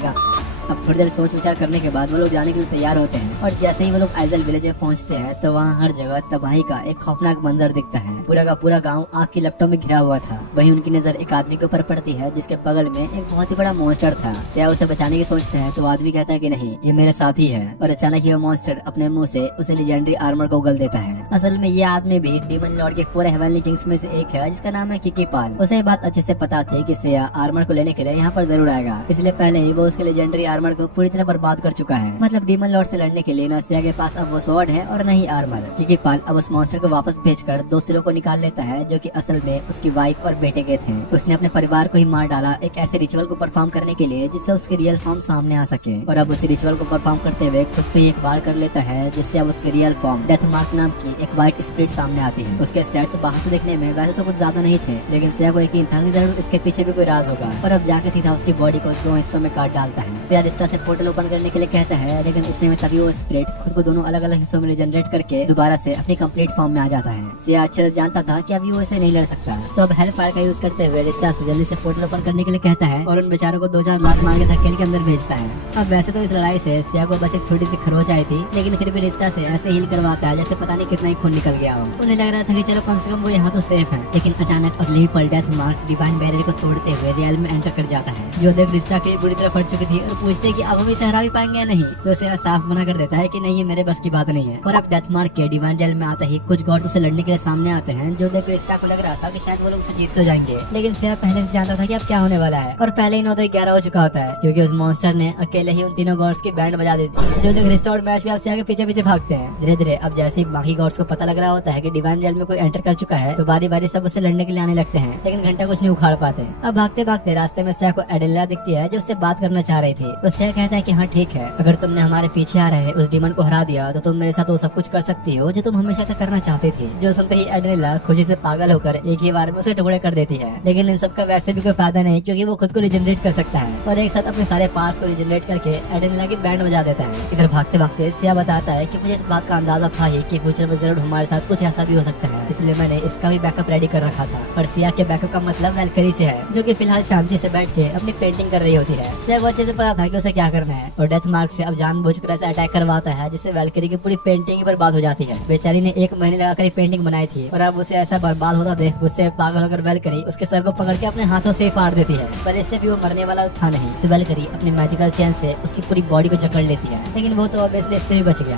अब थोड़ी देर सोच विचार करने के बाद वो लोग जाने के लिए तैयार होते हैं। और जैसे ही वो लोग आइजल विलेज में पहुंचते हैं तो वहाँ हर जगह तबाही का एक खौफनाक मंजर दिखता है। पूरा का पूरा गांव आग की लपटों में घिरा हुआ था। वहीं उनकी नजर एक आदमी के ऊपर पड़ती है जिसके बगल में एक बहुत ही बड़ा मॉन्स्टर था। सिया उसे बचाने की सोचते हैं तो आदमी कहता है कि नहीं, ये मेरे साथी है। और अचानक ये मॉन्स्टर अपने मुंह से उसे लेजेंडरी आर्मर को उगल देता है। असल में ये आदमी भी डीमन लॉर्ड के 4 हेवनली किंग्स में से एक है जिसका नाम है किकी पाल। उसे ये बात अच्छे से पता थी कि सिया आर्मर को लेने के लिए यहाँ पर जरूर आएगा, इसलिए पहले ही वो उसके लेजेंडरी आर्मर को पूरी तरह बर्बाद कर चुका है। मतलब डीमन लॉर्ड से लड़ने के लिए न सिया के पास अब वो स्वॉर्ड है और न ही आर्मर। किकी पाल अब उस मॉन्स्टर को वापस भेजकर 2 सिरों को निकाल लेता है जो कि असल में उसकी वाइफ और बेटे के थे। उसने अपने परिवार को ही मार डाला एक ऐसे रिचुअल को परफॉर्म करने के लिए जिससे उसकी रियल फॉर्म सामने आ सके। और अब उस रिचुअल को परफॉर्म करते हुए खुद पे एक बार कर लेता है जिससे अब उसकी रियल फॉर्म डेथ मार्क नाम की एक व्हाइट स्पिरिट सामने आती है। उसके स्टैट्स बाहर से देखने में वैसे तो कुछ ज्यादा नहीं थे, लेकिन सिया को यकीन था कि जरूर इसके पीछे भी कोई राज होगा। और अब जाके सीधा उसकी बॉडी को 2 हिस्सों में काट डालता है। सिया रिश्ता से पोर्टल ओपन करने के लिए कहता है, लेकिन इतने में तभी वो स्पिरिट खुद को दोनों अलग अलग हिस्सों में रिजनरेट करके दोबारा से अपनी कंप्लीट फॉर्म में आ जाता है। सिया अच्छे से जानता था कि अभी वो इसे नहीं लड़ सकता, तो अब हेल फायर का यूज करते हुए रिश्ता से जल्दी से पोर्टल ओपन करने के लिए कहता है और उन बेचारों को 2-4 लात मार के धकेल के अंदर भेजता है। अब वैसे तो इस लड़ाई से सिया को बस एक छोटी सी खरोच आई थी, लेकिन फिर भी रिश्ता से ऐसे हील करवाता है जैसे पता नहीं कितना ही खून निकल गया हो। उन्हें लग रहा था कि चलो कम से कम वो यहाँ तो सेफ है, लेकिन अचानक अगले ही पल डेथ मार्क डिवाइन बैरियर को तोड़ते हुए रियल में एंटर कर जाता है। जो देख रिश्ता की बुरी तरह फट चुकी थी और पूछते कि अब हम इसे हरा भी पाएंगे या नहीं, तो सिया साफ मना कर देता है कि नहीं, ये मेरे बस की बात नहीं है। और अब डेथ मार्क के डिवाइन रियल में आते ही कुछ गॉड उसे लड़ने के लिए सामने आते हैं, जो देख रिश्ता को लग रहा था कि शायद वो लोग उसे जीत तो जाएंगे, लेकिन सिया पहले से जानता था कि अब क्या होने वाला है। और पहले ही 9 तो 11 हो चुका होता है क्योंकि उस मॉन्स्टर ने अकेले ही उन तीनों गॉड्स की बैंड बजा दी थी। जो देख रिश्ता और मैश भी अब सिया के पीछे पीछे भागते हैं। धीरे धीरे अब जैसे ही बाकी गॉड्स को पता लग रहा होता है कि डिवाइन रियल में कोई एंटर कर चुका है, तो बारी बारी सब उसे लड़ने के लिए आने लगते हैं, लेकिन घंटा कुछ नहीं उखाड़ पाते। अब भागते भागते रास्ते में सिया को एडेलिया दिखती है जो उससे बात करना चाह रही थी। तो सिया कहता है कि हाँ ठीक है, अगर तुमने हमारे पीछे आ रहे उस डीमन को हरा दिया तो तुम मेरे साथ वो सब कुछ कर सकती हो जो तुम हमेशा से करना चाहती थी। जो सुनते ही एडेलिया खुशी से पागल होकर एक ही बार में उसे टुकड़े कर देती है, लेकिन इन सब का वैसे भी कोई फायदा नहीं क्योंकि वो खुद को रिजनरेट कर सकता है और एक साथ अपने सारे पार्ट्स को रिजनरेट करके एडेलिया की बैंड बजा देता है। इधर भागते भागते सिया बताता है कि मुझे इस बात का अंदाजा था ही कि फ्यूचर में जरूर हमारे साथ कुछ ऐसा भी हो सकता है, इसलिए मैंने इसका भी बैकअप रेडी कर रखा था। और सिया के बैकअप का मतलब वेलकरी से है, जो कि फिलहाल शांति से बैठ के अपनी पेंटिंग कर रही होती है। सिया को अच्छे से पता था कि उसे क्या करना है और डेथ मार्क से अब जानबूझकर ऐसे अटैक करवाता है जिससे वेलकरी की पूरी पेंटिंग बर्बाद हो जाती है। बेचारी ने 1 महीने लगाकर पेंटिंग बनाई थी और अब उसे ऐसा बर्बाद होता देख उससे पागल होकर वेलकरी उसके सर को पकड़ के अपने हाथों से फाड़ देती है। पर इससे भी वो मरने वाला था नहीं, तो वेलकरी अपनी मैजिकल चेन से उसकी पूरी बॉडी को जकड़ लेती है, लेकिन वो तो ऑब्वियसली इससे भी बच गया।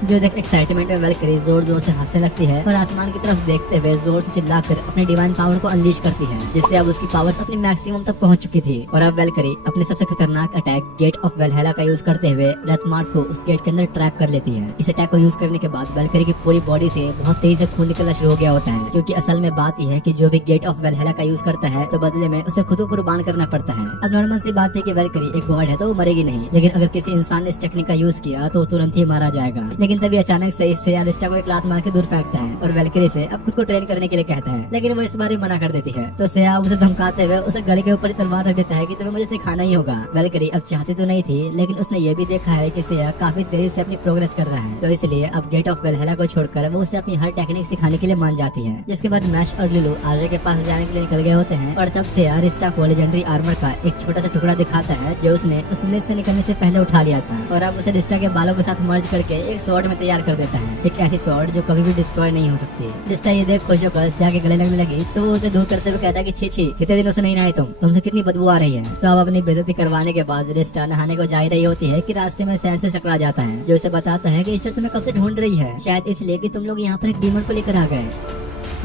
जो देख एक्साइटमेंट में वेलकरी जोर जोर से हंसने लगती है और आसमान की तरफ देखते हुए जोर से चिल्लाकर अपने डिवाइन पावर को अनलीश करती है, जिससे अब उसकी पावर्स अपनी मैक्सिमम तक पहुंच चुकी थी। और अब वेलकरी अपने सबसे खतरनाक अटैक गेट ऑफ वेलहेला का यूज करते हुए डेथ मार्क को उस गेट के अंदर ट्रैप कर लेती है। इस अटैक को यूज करने के बाद वेलकरी की पूरी बॉडी से बहुत तेजी से खून निकलना शुरू हो गया होता है, क्योंकि असल में बात यह है कि जो भी गेट ऑफ वेलहेला का यूज करता है तो बदले में उसे खुद को कुर्बान करना पड़ता है। अब नॉर्मल सी बात है कि वेलकरी एक गॉड है तो वो मरेगी नहीं, लेकिन अगर किसी इंसान ने इस टेक्निक का यूज किया तो तुरंत ही मारा जाएगा। लेकिन तभी अचानक से इससे अलिस्टा को एक लात मार के दूर फेंकता है और वेलकरी से अब खुद को ट्रेन करने के लिए कहता है, लेकिन वो इस बारे में मना कर देती है। तो सिया उसे धमकाते हुए उसे गले के ऊपर तलवार रख देता है कि तुम्हें मुझे सिखाना ही होगा। वेलकरी अब चाहती तो नहीं थी, लेकिन उसने ये भी देखा है कि सिया काफी तेजी से अपनी प्रोग्रेस कर रहा है, तो इसलिए अब गेट ऑफ वेलहेला को छोड़कर वो उसे अपनी हर टेक्निक सिखाने के लिए मान जाती है। जिसके बाद मैश और लिलू आर्य के पास जाने के लिए निकल गए होते हैं और तब से अरिस्टा को लेजेंडरी आर्मर का एक छोटा सा टुकड़ा दिखाता है जो उसने उस विलेज से निकलने से पहले उठा लिया था, और अब उसे रिस्टा के बालों के साथ मर्ज करके एक स्वॉर्ड में तैयार कर देता है, एक ऐसी स्वॉर्ड जो कभी भी डिस्ट्रॉय नहीं हो सकती। रिस्टा ये देख खुश होकर सिया के गले लगने लगी तो वो उसे दूर करते हुए कहता है कि छी कितने दिनों से नहीं नहाए तुमसे कितनी बदबू आ रही है। तो अब अपनी बेइज्जती करवाने के बाद रिस्टा नहाने को जा रही होती है कि रास्ते में शहर से टकरा जाता है, जो उसे बताता है कि ईस्टर तुम्हें कब से ढूंढ रही है, शायद इसलिए कि तुम लोग यहाँ पर एक डीमन को लेकर आ गए।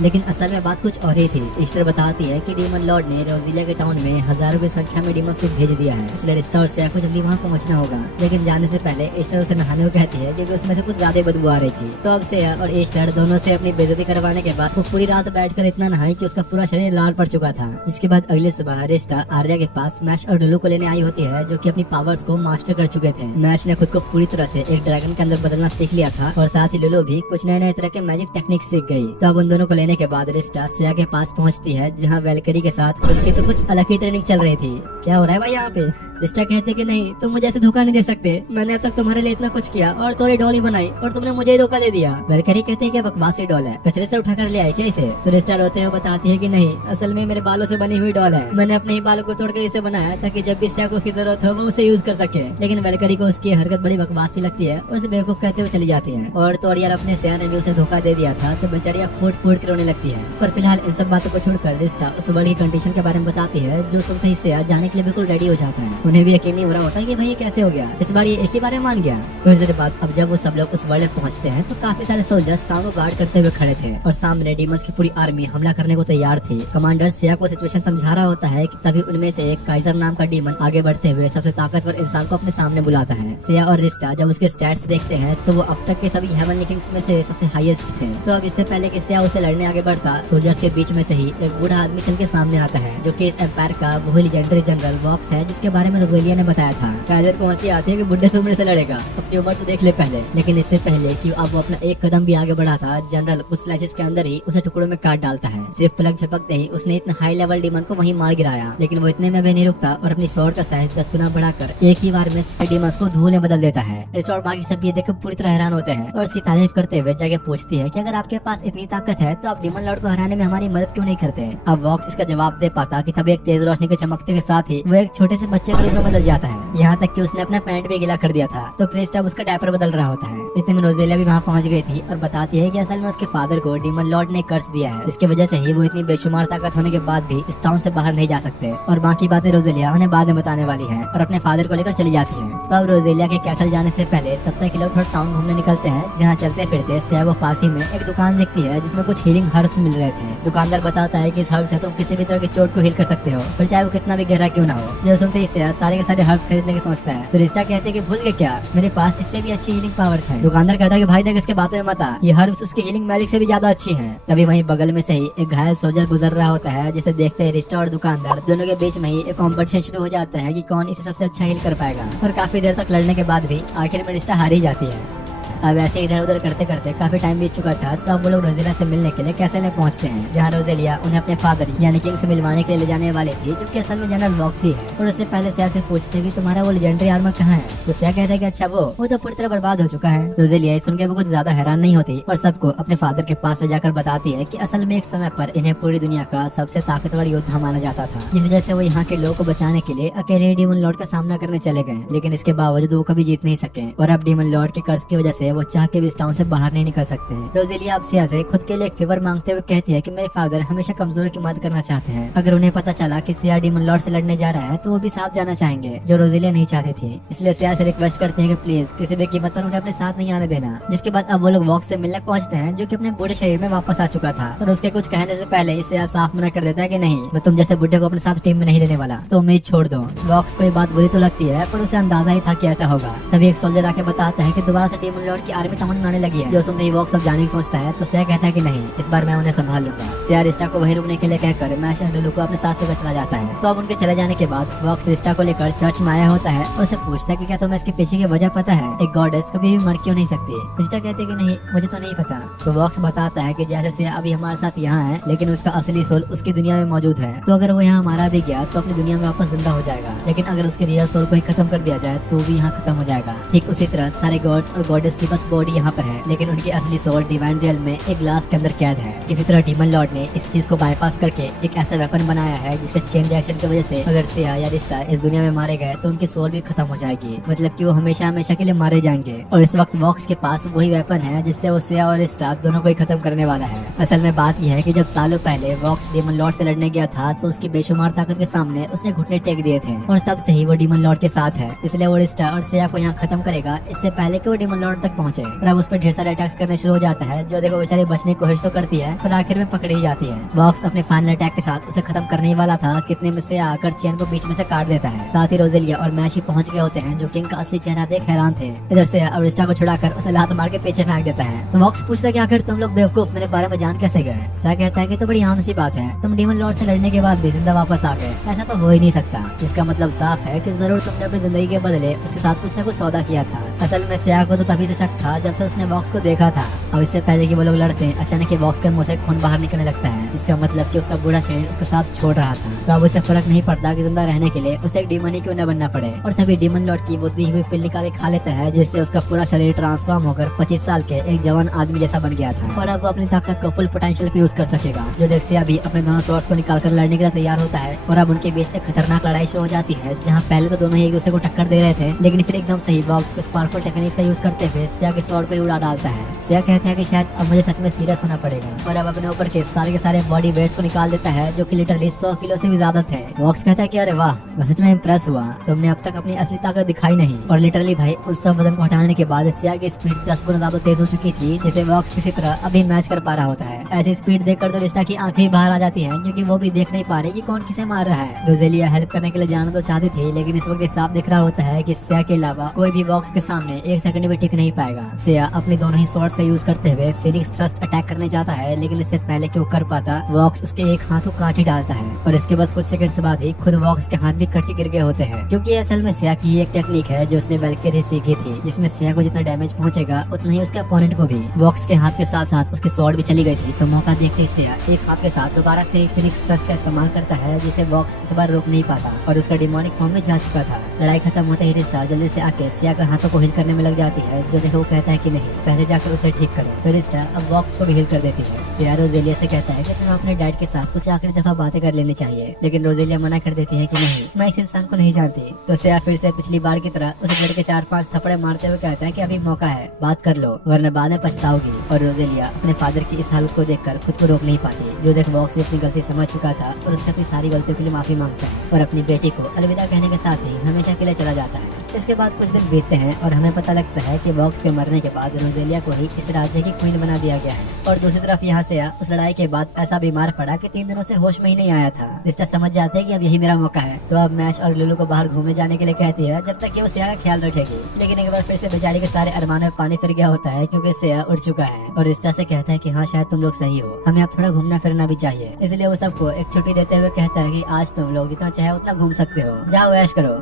लेकिन असल में बात कुछ और ही थी। ईस्टर बताती है कि डीमन लॉर्ड ने रोजिलिया के टाउन में हजारों की संख्या में डीमंस को भेज दिया है, इसलिए रिस्टा और सिया को जल्दी वहाँ पहुँचना होगा। लेकिन जाने से पहले ईस्टर उसे नहाने को कहती है क्योंकि उसमें से कुछ ज्यादा बदबू आ रही थी। तो अब सिया और ईस्टर दोनों से अपनी बेइज्जती करवाने के बाद वो पूरी रात बैठकर इतना नहाई कि उसका पूरा शरीर लाल पड़ चुका था। इसके बाद अगले सुबह रिस्टा आर्या के पास मैश और डुलू को लेने आई होती है, जो कि अपनी पावर्स को मास्टर कर चुके थे। मैश ने खुद को पूरी तरह से एक ड्रैगन के अंदर बदलना सीख लिया था और साथ ही लुलू भी कुछ नए नए तरह के मैजिक टेक्निक सीख गई। तो अब उन दोनों को लेने के बाद रिस्टा सिया के पास पहुंचती है, जहां वेलकरी के साथ उसकी तो कुछ अलग ही ट्रेनिंग चल रही थी। क्या हो रहा है भाई यहाँ पे? रिस्टा कहते कि नहीं, तुम मुझे ऐसे धोखा नहीं दे सकते, मैंने अब तक तुम्हारे लिए इतना कुछ किया और तुम्हारी डॉल ही बनाई और तुमने मुझे ही धोखा दे दिया। वेलकरी कहते हैं कि बकवासी डॉल है, कचरे से उठा कर ले आए क्या इसे? तो रिस्टा रोते हुए बताती है कि नहीं, असल में मेरे बालों से बनी हुई डॉल है, मैंने अपने ही बालों को तोड़कर इसे बनाया ताकि जब भी सिया को उसकी जरूरत हो वो उसे यूज कर सके। लेकिन वेलकरी को उसकी हरकत बड़ी बकवासी लगती है और उसे बेवकूफ कहते हुए चली जाती है। और तो यार अपने सिया ने भी उसे धोखा दे दिया था तो बेचारी फूट फूट कर रोने लगती है। पर फिलहाल इन सब बातों को छोड़कर रिस्टा उस वर्ल्ड की कंडीशन के बारे में बताती है, जो सुनते ही सिया जाने के लिए बिल्कुल रेडी हो जाता है। उन्हें भी यकीन नहीं हो रहा होता कि भाई ये कैसे हो गया, इस बार ये एक ही बार में मान गया। कुछ देर बाद अब जब वो सब लोग उस वर्ल्ड में पहुंचते हैं तो काफी सारे सोल्जर्स टाउन को गार्ड करते हुए खड़े थे और सामने डीमंस की पूरी आर्मी हमला करने को तैयार थी। कमांडर सिया को सिचुएशन समझा रहा होता है कि तभी उनमें से एक काइजर नाम का डीमन आगे बढ़ते हुए सबसे ताकतवर इंसान को अपने सामने बुलाता है। सिया और रिस्टा जब उसके स्टैट्स देखते हैं तो वो अब तक के सभी हेवनली किंग्स में से सबसे हाईएस्ट थे। तो अब इससे पहले कि सिया उसे लड़ने आगे बढ़ता, सोल्जर्स के बीच में से ही एक बूढ़ा आदमी चल के सामने आता है, जो कि इस एम्पायर का वो लीजेंडरी जनरल वॉक्स है, जिसके बारे में रोजेलिया ने बताया था। काइजर को हंसी आती है कि बुड्ढे तू मेरे से लड़ेगा, अपनी उम्र तो देख ले पहले। लेकिन इससे पहले कि अब वो अपना एक कदम भी आगे बढ़ा था, जनरल उस स्लैशेस के अंदर ही उसे टुकड़ों में काट डालता है। सिर्फ पलक झपकते ही उसने इतना हाई लेवल डीमन को वहीं मार गिराया। लेकिन वो इतने में भी नहीं रुकता और अपनी स्वॉर्ड का साइज 10 गुना बढ़ाकर एक ही बार में डीमंस को धूल में बदल देता है। रिस्टा और बाकी सब ये देखकर पूरी तरह हैरान होते हैं और उसकी तारीफ करते हुए जगह पूछती है कि अगर आपके पास इतनी ताकत है तो आप डीमन लॉर्ड को हराने में हमारी मदद क्यों नहीं करते? अब वॉक्स इसका जवाब दे पाता कि तभी एक तेज रोशनी के चमकते के साथ ही वो एक छोटे से बच्चे के रूप में बदल जाता है, यहाँ तक कि उसने अपना पैंट भी गीला कर दिया था। तो प्रिस्ट अब उसका डायपर बदल रहा होता है। इतने में रोजेलिया भी वहाँ पहुँच गई थी और बताती है कि असल में उसके फादर को डीमन लॉर्ड ने कर्ज दिया है, इसकी वजह से ही वो इतनी बेशुमार ताकत होने के बाद भी इस टाउन से बाहर नहीं जा सकते। और बाकी बातें रोजेलिया उन्हें बाद में बताने वाली है और अपने फादर को लेकर चली जाती है। तो अब रोजेलिया के कैसल जाने से पहले तब तक लोग थोड़ा टाउन घूमने निकलते हैं, जहाँ चलते फिरते सिया को पास ही में एक दुकान दिखती है जिसमें कुछ हीलिंग हर्ब्स मिल रहे थे। दुकानदार बताता है कि इस हर्ब से तुम किसी भी तरह की चोट को हील कर सकते हो, फिर चाहे वो कितना भी गहरा क्यों ना हो। जो सुनते ही सिया सारे के सारे हर्ब्स खरीदने की सोचता है। तो रिस्टा कहते हैं कि भूल गए क्या, मेरे पास इससे भी अच्छी हीलिंग पावर्स है। दुकानदार कहता है कि भाई देख इसके बातों में मत आ, ये हर्ब्स उसकी हीलिंग मैजिक से भी ज्यादा अच्छी है। तभी वहीं बगल में से ही एक घायल सोल्जर गुजर रहा होता है, जिसे देखते ही रिस्टा और दुकानदार दोनों के बीच में ही एक कॉम्पिटिशन शुरू हो जाता है कि कौन इसे सबसे अच्छा हील कर पाएगा। और काफी देर तक लड़ने के बाद भी आखिर में रिस्टा हार ही जाती है। अब ऐसे इधर उधर करते करते काफी टाइम बीत चुका था, तो अब वो लोग रोजेलिया से मिलने के लिए कैसल में पहुंचते हैं, जहाँ रोजेलिया उन्हें अपने फादर यानी किंग से मिलवाने के लिए ले जाने वाली थी, जो कि असल में जनरल वॉक्सी है। और उससे पहले सिया से पूछते कि तुम्हारा वो लेजेंडरी आर्मर कहाँ है? तो सिया कहता है कि अच्छा वो तो पूरी तरह बर्बाद हो चुका है। रोजेलिया सुन के वो कुछ ज्यादा हैरान नहीं होती और सबको अपने फादर के पास ले जाकर बताती है कि असल में एक समय पर इन्हें पूरी दुनिया का सबसे ताकतवर योद्धा माना जाता था। इस वजह से वो यहाँ के लोगों को बचाने के लिए अकेले डीमन लॉर्ड का सामना करने चले गए, लेकिन इसके बावजूद वो कभी जीत नहीं सके और अब डीमन लॉर्ड के कर्ज की वजह से वो चाह के भी इस टाउन से बाहर नहीं निकल सकते हैं। रोजेलिया अब सिया से खुद के लिए एक फेवर मांगते हुए कहती है कि मेरे फादर हमेशा कमजोर की मदद करना चाहते हैं। अगर उन्हें पता चला कि सिया डीमन लॉर्ड से लड़ने जा रहा है तो वो भी साथ जाना चाहेंगे, जो रोजेलिया नहीं चाहती थी। इसलिए सिया से रिक्वेस्ट करते हैं कि प्लीज किसी भी कीमत पर उन्हें अपने साथ नहीं आने देना। जिसके बाद अब वो लोग वॉक से मिलने पहुंचते हैं, जो कि अपने बूढ़े शरीर में वापस आ चुका था। और उसके कुछ कहने से पहले ही सिया साफ मना कर देता है कि नहीं, मैं तुम जैसे बुढ़े को अपने साथ टीम में नहीं लेने वाला, तो उम्मीद छोड़ दो। वॉक्स को ये बात बुरी तो लगती है, पर उसे अंदाजा ही था कि ऐसा होगा। तभी एक सोल्जर आके बताता है कि दोबारा से डीमन लॉर्ड की आर्मी टाउन में आने लगी है। जो सुनते ही वॉक्स अब जाने की सोचता है, तो सिया कहता है कि नहीं, इस बार मैं उन्हें संभाल लूंगा। सिया रिस्टा को वहीं रुकने के लिए कहकर मैश और डुलू को अपने साथ लेकर चला जाता है। तो अब उनके चले जाने के बाद वॉक्स रिस्टा को लेकर चर्च में आया होता है और उसे पूछता है कि क्या तुम्हें इसके पीछे की वजह पता है? एक गॉडेस कभी भी मर क्यों नहीं सकती? रिस्टा कहते कि नहीं, मुझे तो नहीं पता। तो वॉक्स बताता है कि जैसे सिया अभी हमारे साथ यहाँ है, लेकिन उसका असली सोल उसकी दुनिया में मौजूद है। तो अगर वो यहाँ मारा भी गया तो अपनी दुनिया में वापस जिंदा हो जाएगा, लेकिन अगर उसके रियल सोल को ही खत्म कर दिया जाए तो भी यहाँ खत्म हो जाएगा। ठीक उसी तरह सारे गॉड्स और गॉडेस की बस बॉडी यहाँ पर है, लेकिन उनकी असली सोल डिवाइन रियल में एक ग्लास के अंदर कैद है। किसी तरह डीमन लॉर्ड ने इस चीज को बाईपास करके एक ऐसा वेपन बनाया है जिसके चेन रिएक्शन की वजह से अगर सिया या रिस्टा इस दुनिया में मारे गए तो उनकी सोल भी खत्म हो जाएगी, मतलब कि वो हमेशा हमेशा के लिए मारे जाएंगे। और इस वक्त वॉक्स के पास वही वेपन है जिससे वो सिया और रिस्टा दोनों को ही खत्म करने वाला है। असल में बात यह है कि जब सालों पहले वॉक्स डीमन लॉर्ड से लड़ने गया था तो उसकी बेशुमार ताकत के सामने उसने घुटने टेक दिए थे और तब से ही वो डीमन लॉर्ड के साथ है। इसलिए वो रिस्टा और सिया को यहाँ खत्म करेगा इससे पहले कि वो डीमन लॉर्ड तक पहुंचे। और अब उस पर ढेर सारे अटैक्स करने शुरू हो जाता है, जो देखो बेचारी बचने की कोशिश तो करती है पर आखिर में पकड़ी जाती है। वॉक्स अपने फाइनल अटैक के साथ उसे खत्म करने ही वाला था, कितने में से आकर चेन को बीच में से काट देता है। साथ ही रोजेलिया और मैशी पहुंच गए होते हैं, जो किंग का असली चेहरा देख हैरान थे। इधर से अरिस्टा को छुड़ाकर उसे लात मार के पीछे फेंक देता है। तो वॉक्स पूछता है कि आखिर तुम लोग बेवकूफ मेरे बारे में जान कैसे गए। सा कहता है कि तो बड़ी आम सी बात है, तुम डीमन लॉर्ड से लड़ने के बाद भी जिंदा वापस आ गए, ऐसा तो हो ही नहीं सकता। इसका मतलब साफ है कि जरूर तुमने अपनी जिंदगी के बदले उसके साथ कुछ न कुछ सौदा किया था। असल में सिया को तो तभी से शक था जब से उसने वॉक्स को देखा था। अब इससे पहले कि वो लोग लड़ते हैं, अचानक ही वॉक्स के मुंह से खून बाहर निकलने लगता है। इसका मतलब कि उसका बुरा शरीर उसके साथ छोड़ रहा था। तो अब उसे फर्क नहीं पड़ता कि जिंदा रहने के लिए उसे एक डीमन ही क्यों न बनना पड़े। और तभी डीमन लॉर्ड की वो दी हुई पिल निकाल के खा लेता है, जिससे उसका पूरा शरीर ट्रांसफॉर्म होकर 25 साल के एक जवान आदमी जैसा बन गया था। और अब वो अपनी ताकत को फुल पोटेंशियल पे यूज कर सकेगा। जो देख सिया भी अपने दोनों सोर्स को निकाल कर लड़ने के लिए तैयार होता है। और अब उनके बीच एक खतरनाक लड़ाई शुरू हो जाती है, जहाँ पहले तो दोनों ही एक दूसरे को टक्कर दे रहे थे, लेकिन फिर एकदम सही वॉक्स कुछ पावरफुल टेक्निक का यूज करते हुए सिया के स्वॉर्ड पे उड़ा डालता है। सिया कहते हैं कि शायद अब मुझे सच में सीरियस होना पड़ेगा। और अब अपने ऊपर के सारे बॉडी वेट्स को निकाल देता है, जो कि लिटरली 100 किलो से भी ज्यादा थे। वॉक्स कहता है कि अरे वाह, मैं सच में इम्प्रेस हुआ, तुमने अब तक अपनी असली ताकत दिखाई नहीं। और लिटरली भाई उस सब वजन को हटाने के बाद सिया की स्पीड 10 गुना ज्यादा तेज हो चुकी थी, जिसे वॉक्स किसी तरह अभी मैच कर पा रहा होता है। ऐसी स्पीड देखकर तो रिस्टा की आंखें बाहर आ जाती हैं, क्योंकि वो भी देख नहीं पा रही कि कौन किसे मार रहा है। रोजेलिया हेल्प करने के लिए जाना तो चाहती थी, लेकिन इस वक्त साफ दिख रहा होता है कि सिया के अलावा कोई भी वॉक्स के सामने एक सेकंड भी टिक नहीं पाएगा। सिया अपने दोनों ही स्वॉर्ड्स का यूज करते हुए फिनिक्स थ्रस्ट अटैक करने जाता है, लेकिन इससे पहले कि वो कर पाता वॉक्स उसके एक हाथ को काट ही डालता है। और इसके बस कुछ सेकंड्स बाद ही खुद वॉक्स के हाथ भी कट के गिर गए होते हैं, क्योंकि असल में सिया की एक टेक्निक है जो उसने वेल्किर ही सीखी थी, जिसमें सिया को जितना डैमेज पहुंचेगा उतना ही उसके अपोनेंट को भी। वॉक्स के हाथ के साथ साथ उसकी स्वॉर्ड भी चली गई थी, तो मौका देखते ही सिया एक हाथ के साथ दोबारा से फिनिक्स थ्रस्ट का इस्तेमाल करता है, जिसे वॉक्स इस बार रोक नहीं पाता और उसका डिमोनिक फॉर्म में जा चुका था। लड़ाई खत्म होते ही रिस्टा जल्दी से आके सिया के हाथों को हिल करने में लग जाती है, जो देखो वो कहता है कि नहीं, पहले जाकर उसे ठीक करो। फिर रिस्टा अब वॉक्स को भी हिल कर देती है। सिया रोजेलिया से कहता है कि तुम्हें अपने डैड के साथ कुछ आखिरी दफा बातें कर लेनी चाहिए, लेकिन रोजेलिया मना कर देती है कि नहीं, मैं इस इंसान को नहीं जानती। तो सिया फिर से पिछली बार की तरह उसे लड़के 4-5 थप्पड़े मारते हुए कहता है कि अभी मौका है, बात कर लो वरना बाद में पछताओगी। और रोजेलिया अपने फादर की इस हालत को देखकर खुद को रोक नहीं पाती, जो देख वॉक्स भी अपनी गलती समझ चुका था और उससे अपनी सारी गलतियों के लिए माफी मांगता है और अपनी बेटी को अलविदा कहने के साथ ही हमेशा के लिए चला जाता है। इसके बाद कुछ दिन बीतते हैं और हमें पता लगता है कि वॉक्स के मरने के बाद रोजेलिया को ही इस राज्य की क्वीन बना दिया गया है। और दूसरी तरफ यहाँ से उस लड़ाई के बाद ऐसा बीमार पड़ा कि 3 दिनों से होश में ही नहीं आया था। रिस्टा समझ जाते हैं कि अब यही मेरा मौका है, तो अब मैश और लुलू को बाहर घूमने जाने के लिए कहती है, जब तक कि वो सिया का ख्याल रखेगी। लेकिन एक बार फिर से बेचारी के सारे अरमानों में पानी फिर गया होता है, क्योंकि सिया उड़ चुका है। और रिस्टा से कहता है कि हाँ शायद तुम लोग सही हो, हमें अब थोड़ा घूमना फिरना भी चाहिए। इसलिए वो सबको एक छुट्टी देते हुए कहता है कि आज तुम लोग जितना चाहे उतना घूम सकते हो, जाओ ऐश करो।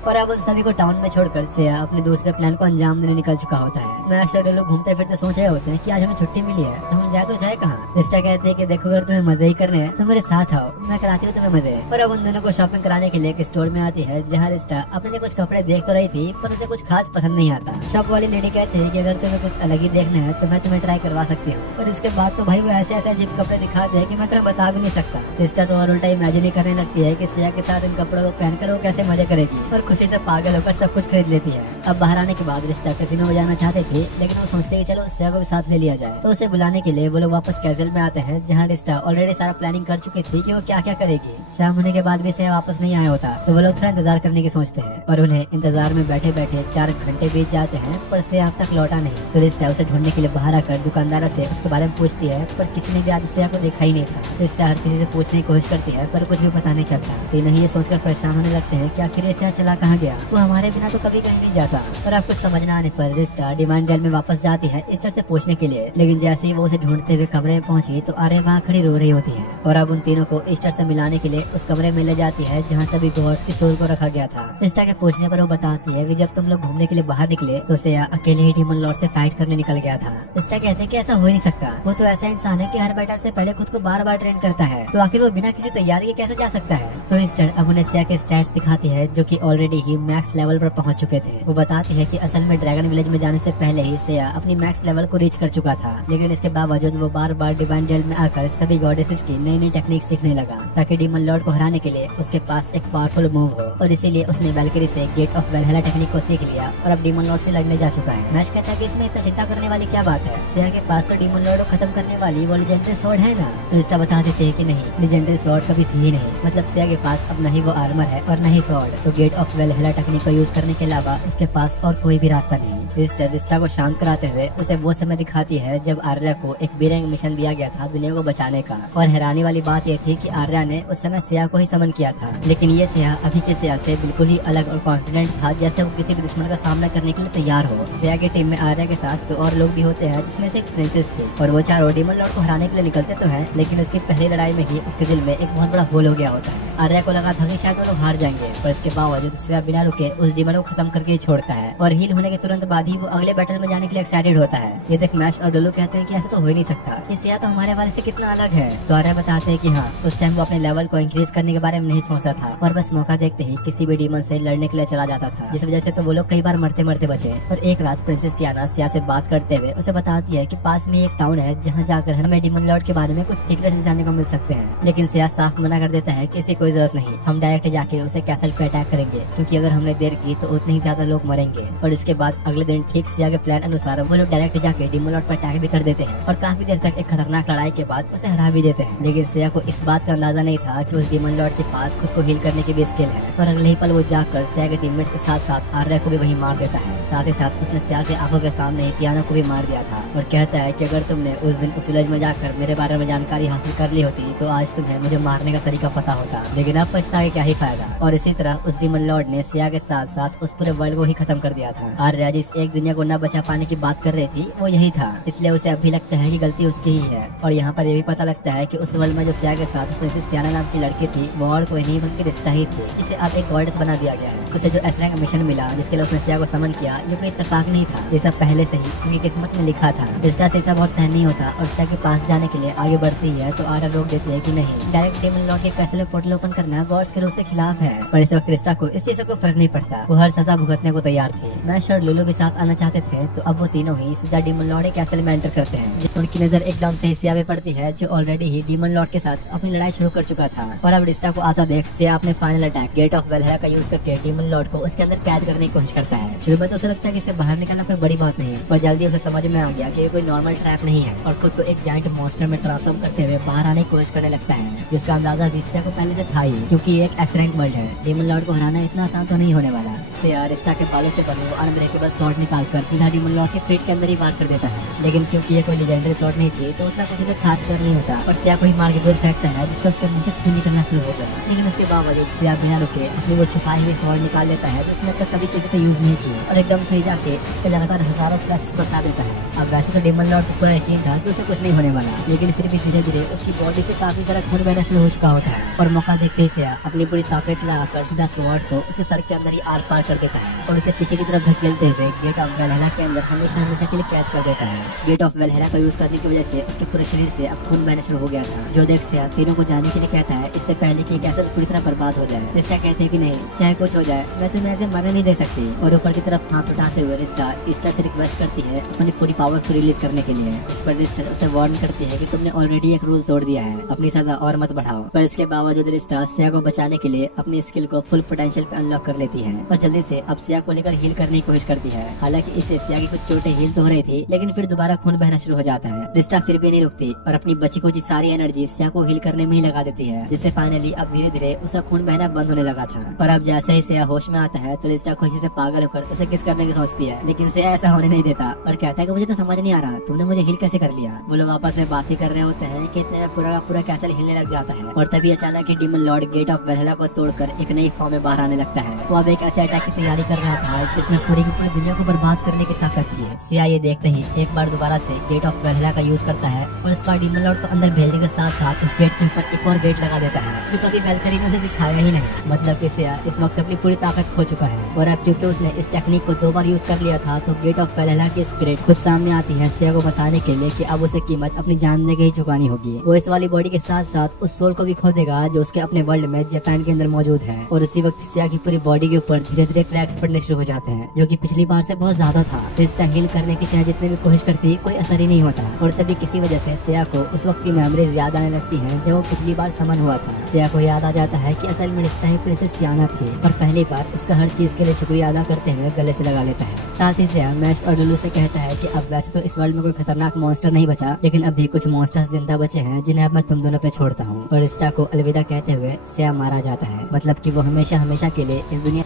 और अब उन सभी को टाउन में छोड़कर सिया अपने दूसरे प्लान को अंजाम देने निकल चुका होता है। मैश और लोग घूमते फिरते सोच रहे होते हैं कि आज हमें छुट्टी मिली है, तो हम जाए तो जाए कहाँ। रिस्टा कहते हैं कि देखो अगर तुम्हें मजे ही करने हैं तो मेरे साथ आओ, मैं कराती हूँ तुम्हें मजे। और अब उन दोनों को शॉपिंग कराने के लिए एक स्टोर में आती है, जहाँ रिस्टा अपने लिए कुछ कपड़े देख तो रही थी पर उसे कुछ खास पसंद नहीं आता। शॉप वाली लेडी कहते हैं कि अगर तुम्हें कुछ अलग ही देखना है तो मैं तुम्हें ट्राई करवा सकती हूँ। और इसके बाद तो भाई वो ऐसे ऐसे अजीब कपड़े दिखाते हैं कि मैं तुम्हें बता भी नहीं सकता। रिस्टा तो और उल्टा इमेजिन ही करने लगती है कि सिया के साथ इन कपड़ों को पहनकर वो कैसे मजे करेगी, और खुशी से पागल होकर सब कुछ खरीद लेती है। अब बाहर आने के बाद रिस्टा कैसीनो में जाना चाहते थे, लेकिन वो सोचते कि चलो सिया को भी साथ ले लिया जाए। तो उसे बुलाने के लिए वो लोग वापस कैसल में आते हैं, जहाँ रिस्टा ऑलरेडी सारा प्लानिंग कर चुकी थी कि वो क्या क्या करेगी। शाम होने के बाद भी सिया वापस नहीं आया होता, तो वो लोग थोड़ा इंतजार करने की सोचते हैं। और उन्हें इंतजार में बैठे बैठे 4 घंटे बीत जाते हैं, पर सिया अब तक लौटा नहीं। तो रिस्टा उसे ढूंढने के लिए बाहर आकर दुकानदारों से उसके बारे में पूछती है, पर किसी ने भी आज सिया को देखा ही नहीं था। रिस्टा हर किसी से पूछने की कोशिश करती है, पर कुछ भी पता नहीं चलता। तीनों ही ये सोचकर परेशान होने लगते हैं कि आखिर सिया चला कहाँ गया, वो हमारे बिना तो कभी कहीं नहीं जाता। और अब कुछ समझ न आने पर रिस्टा डिवाइन डेल में वापस जाती है ईस्टर से पूछने के लिए, लेकिन जैसे ही वो उसे ढूंढते हुए कमरे में पहुंची तो आरे वहाँ खड़ी रो रही होती है। और अब उन तीनों को ईस्टर से मिलाने के लिए उस कमरे में ले जाती है जहाँ सभी गॉड्स की सोल को रखा गया था। रिस्टा के पूछने पर वो बताती है कि जब तुम लोग घूमने के लिए बाहर निकले तो सिया अकेले ही डीमन लॉर्ड से फाइट करने निकल गया था। रिस्टा कहते हैं कि ऐसा हो ही नहीं सकता, वो तो ऐसा इंसान है कि हर बैटल से पहले खुद को बार बार ट्रेन करता है, तो आखिर वो बिना किसी तैयारी के कैसे जा सकता है। तो ईस्टर अब उन्हें सिया के स्टैट्स दिखाती है, जो कि ऑलरेडी ऑलरेडी ही मैक्स लेवल पर पहुंच चुके थे। वो बताते हैं कि असल में ड्रैगन विलेज में जाने से पहले ही सिया अपनी मैक्स लेवल को रीच कर चुका था, लेकिन इसके बावजूद वो बार बार डिवाइन जेल में आकर सभी गॉडेसेस की नई नई टेक्निक सीखने लगा ताकि डीमन लॉर्ड को हराने के लिए उसके पास एक पावरफुल मूव हो, और इसीलिए उसने वैल्किरी से गेट ऑफ वेलहेला टेक्निक को सीख लिया और अब डीमन लॉर्ड से लड़ने जा चुका है। मैच कहता है कि इसमें इतना चिंता करने वाली क्या बात है, सिया के पास तो डीमन लॉर्ड को खत्म करने वाली वो लेजेंडरी स्वॉर्ड है ना। तो इसका बता देते हैं कि नहीं, लेजेंडरी स्वॉर्ड कभी थी ही नहीं, मतलब सिया के पास अब नहीं वो आर्मर है और नहीं स्वॉर्ड, तो गेट ऑफ वेलहेला टेक्निक को यूज करने के अलावा उसके पास और कोई भी रास्ता नहीं। इस विस्टा को शांत कराते हुए उसे वो समय दिखाती है जब आर्या को एक बीरंग मिशन दिया गया था दुनिया को बचाने का, और हैरानी वाली बात ये थी कि आर्या ने उस समय सिया को ही समन किया था, लेकिन ये सिया अभी के सिया से बिल्कुल ही अलग और कॉन्फिडेंट था, जैसे वो किसी भी दुश्मन का सामना करने के लिए तैयार हो। सिया की टीम में आर्या के साथ 2 और लोग भी होते हैं, जिसमें से एक प्रिंसेस थी, और वो चारों डीमन लॉर्ड को हराने के लिए निकलते तो हैं, लेकिन उसकी पहली लड़ाई में ही उसके दिल में एक बहुत बड़ा होल हो गया होता है। आर्या को लगा था कि शायद वो लोग हार जाएंगे, पर इसके बावजूद सिया बिना रुके उस डीमन को खत्म करके ही छोड़ता है, और हील होने के तुरंत बाद ही वो अगले बैटल में जाने के लिए एक्साइटेड होता है। ये देख मैश और डोलू कहते हैं कि ऐसा तो हो ही नहीं सकता, ये सिया तो हमारे वाले से कितना अलग है। तो आर्या बताते हैं कि हाँ, उस टाइम वो अपने लेवल को इंक्रीज करने के बारे में नहीं सोचता था, और बस मौका देखते ही किसी भी डीमन से लड़ने के लिए चला जाता था, जिस वजह से तो वो लोग कई बार मरते मरते बचे। और एक रात प्रिंसेस टियाना सिया से बात करते हुए उसे बताती है कि पास में एक टाउन है जहाँ जाकर हमें डीमन लॉर्ड के बारे में कुछ सीक्रेट जानने को मिल सकते हैं, लेकिन सिया साफ मना कर देता है कि इसकी कोई जरूरत नहीं, हम डायरेक्ट जाके उसे कैसल पे अटैक करेंगे, क्योंकि अगर हमने देर की तो उतने ही ज्यादा लोग मरेंगे। और इसके बाद अगले दिन ठीक सिया के प्लान अनुसार वो लोग डायरेक्ट जाके डीमन लॉर्ड पर अटैक भी कर देते हैं, और काफी देर तक एक खतरनाक लड़ाई के बाद उसे हरा भी देते हैं। लेकिन सिया को इस बात का अंदाजा नहीं था कि उस डीमन लॉर्ड के पास खुद को हील करने की भी स्किल है, और अगले ही पल वो जाकर सिया के टीममेट्स के साथ साथ आर्या को भी वहीं मार देता है। साथ ही साथ उसने सिया के आंखों के सामने ही टियाना को भी मार दिया था, और कहता है कि अगर तुमने उस दिन उस विलेज में जाकर मेरे बारे में जानकारी हासिल कर ली होती तो आज तुम्हें मुझे मारने का तरीका पता होता, लेकिन अब पछता के क्या ही फायदा। और इसी तरह उस डीमन लॉर्ड ने सिया के साथ साथ उस पूरे वर्ल्ड को ही खत्म कर दिया था। आर्या जिस एक दुनिया को न बचा पाने की बात कर रही थी वो यही था, इसलिए उसे अभी लगता है कि गलती उसकी ही है। और यहाँ पर ये भी पता लगता है कि उस वर्ल्ड में जो सिया के साथ प्रिंसेस टियाना नाम की लड़की थी वो और कोई नहीं बल्कि रिस्टा ही थी, जिसे अब एक गॉडेस बना दिया गया है। उसे जो एस रैंक मिशन मिला जिसके लिए उसने सिया को समन किया, ये कोई इत्तेफाक नहीं था, ये सब पहले से ही उनकी किस्मत में लिखा था। रिस्टा से बहुत सहन नहीं होता और सिया के पास जाने के लिए आगे बढ़ती है, तो आर्या रोक देती है कि नहीं, डायरेक्ट डीमन लॉर्ड के कैसल पोर्टल ओपन करना गॉड्स के रूल से खिलाफ है। पर इस वक्त रिस्टा को इस चीज से कोई फर्क नहीं पड़ता, वो हर सजा भुगतने को तैयार थी। मैश और लुलू भी साथ आना चाहते थे, तो अब वो तीनों ही सीधा डीमन लॉर्ड के कैसल में एंटर करते हैं। उनकी नजर एकदम से सिया पे पड़ती है, जो ऑलरेडी ही डीमन लॉर्ड के साथ अपनी लड़ाई शुरू कर चुका था, और अब रिस्टा को आता देख सिया अपने फाइनल अटैक गेट ऑफ वेलहेला का यूज करके डीमन लॉर्ड को उसके अंदर कैद करने की कोशिश करता है। शुरू में तो उसे लगता है कि इसे बाहर निकालना कोई बड़ी बात नहीं है, पर जल्दी उसे समझ में आ गया कि ये कोई नॉर्मल ट्रैप नहीं है, और खुद को एक जायंट मॉन्स्टर में ट्रांसफॉर्म करते हुए बाहर आने की कोशिश करने लगता है, जिसका अंदाजा सिया को पहले से था ही, क्योंकि ये एक एस रैंक वर्ल्ड है। डीमन लॉर्ड को हराना इतना आसान तो नहीं होने वाला। सिया रिस्टा के बालों से बने अनब्रेकेबल स्वॉर्ड निकालकर सीधा डीमन लॉर्ड के पेट के अंदर ही वार कर देता है, लेकिन क्योंकि ये कोई लेजेंडरी स्वॉर्ड नहीं थी तो उतना कुछ खास कर नहीं होता, और सिया को ही मार के दूर फेंकता है, जिससे उसके मुंह से खून निकलना शुरू हो गया। लेकिन उसके बावजूद सिया बिना रुके अपनी वो छुपाई हुई स्वॉर्ड निकाल लेता है, जिसने तक कभी किसी को यूज नहीं की, और एकदम सही जाके उस पर लगातार हजारों स्लैशेस बरसा देता है। अब वैसे तो डीमन लॉर्ड को पूरा यकीन था कि उसे कुछ नहीं होने वाला, लेकिन फिर भी धीरे धीरे उसकी बॉडी से काफी सारा खून बहना शुरू हो चुका होता है, और मौका देखते ही सिया अपनी पूरी ताकत लगाकर सीधा स्वॉर्ड को उसके सर के अंदर ही आर पार कर देता है, और उसे पीछे की तरफ धकेलते हुए गेट ऑफ वेलहेला के अंदर हमेशा हमेशा के लिए कैद कर देता है। गेट ऑफ वेलहेला का यूज करने की वजह से उसके पूरे शरीर से अब खून बहना शुरू हो गया था, जो देख सिया तीनों को जाने के लिए कहता है, इससे पहले कि कैसल पूरी तरह बर्बाद हो जाए। रिस्टा कहते हैं कि नहीं, चाहे कुछ हो जाए मैं तुम्हें ऐसे मरने नहीं दे सकती, और ऊपर की तरफ हाथ उठाते हुए रिस्टा ईस्टर से रिक्वेस्ट करती है अपनी पूरी पावर को रिलीज करने के लिए। इस पर रिस्टा उसे वार्न करती है कि तुमने ऑलरेडी एक रूल तोड़ दिया है, अपनी सजा और मत बढ़ाओ। पर इसके बावजूद रिस्टा सिया को बचाने के लिए अपनी स्किल को फुल पोटेंशियल पे अनलॉक कर लेती है, और जल्दी से अब सिया को लेकर हील करने की कोशिश करती है। हालांकि इससे सिया की कुछ चोटें हील तो हो रही थी, लेकिन फिर दोबारा खून बहना शुरू हो जाता है। रिस्टा फिर भी नहीं रुकती और अपनी बची कुछ सारी एनर्जी सिया को हील करने में ही लगा देती है, जिससे फाइनली अब धीरे धीरे उसका खून बहना बंद होने लगा था। पर अब जैसे ही सिया होश में आता है तो रिस्टा खुशी से पागल होकर उसे किस करने की सोचती है, लेकिन सिया ऐसा होने नहीं देता और कहता है कि मुझे तो समझ नहीं आ रहा तुमने मुझे हील कैसे कर लिया। वो लोग आपस में बात ही कर रहे होते हैं कि इतने में पूरा का पूरा कैसल हिलने लग जाता है, और तभी अचानक ही डीमन लॉर्ड गेट ऑफ वेलहेला को तोड़कर एक नई फॉर्म में बाहर आने लगता है। वो अब एक ऐसे अटैक की तैयारी कर रहा था जिसमें पूरी की पूरी दुनिया को बर्बाद करने की ताकत थी। सिया ये देखते ही एक बार दोबारा से गेट ऑफ वेलहेला का यूज करता है, और इस बार डीमन लॉर्ड को अंदर भेजने के साथ साथ उस गेट के ऊपर एक और गेट लगा देता है, जो कभी वैल्किरी ने उसे दिखाया ही नहीं। मतलब कि सिया इस वक्त अपनी पूरी ताकत खो चुका है, और अब क्योंकि उसने इस टेक्निक को 2 बार यूज कर लिया था तो गेट ऑफ वेलहेला की स्पिरिट खुद सामने आती है सिया को बताने के लिए कि अब उसे कीमत अपनी जान दे के ही चुकानी होगी। वो इस वाली बॉडी के साथ साथ उस सोल को भी खो देगा जो उसके अपने वर्ल्ड में जापान के अंदर मौजूद है, और उसी वक्त सिया की की पूरी बॉडी के ऊपर धीरे धीरे क्रैक्स पड़ने शुरू हो जाते हैं, जो कि पिछली बार से बहुत ज्यादा था। रिस्टा हील करने की चाहे जितने भी कोशिश करती कोई असर ही नहीं होता, और तभी किसी वजह से सिया को उस वक्त की मेमोरीज याद आने लगती हैं जब वो पिछली बार समन हुआ था। सिया को याद आ जाता है कि असल में रिस्टा ही प्रिंसेस टियाना थी, और पहली बार उसका हर चीज के लिए शुक्रिया अदा करते हुए गले से लगा लेता है। साथ ही सिया मैश और लुलू से कहता है कि अब वैसे तो इस वर्ल्ड में कोई खतरनाक मॉन्स्टर नहीं बचा, लेकिन अब भी कुछ मॉन्स्टर्स जिंदा बचे हैं जिन्हें अब मैं तुम दोनों पे छोड़ता हूँ। और रिस्टा को अलविदा कहते हुए सिया मारा जाता है, मतलब कि वो हमेशा हमेशा के लिए इस दुनिया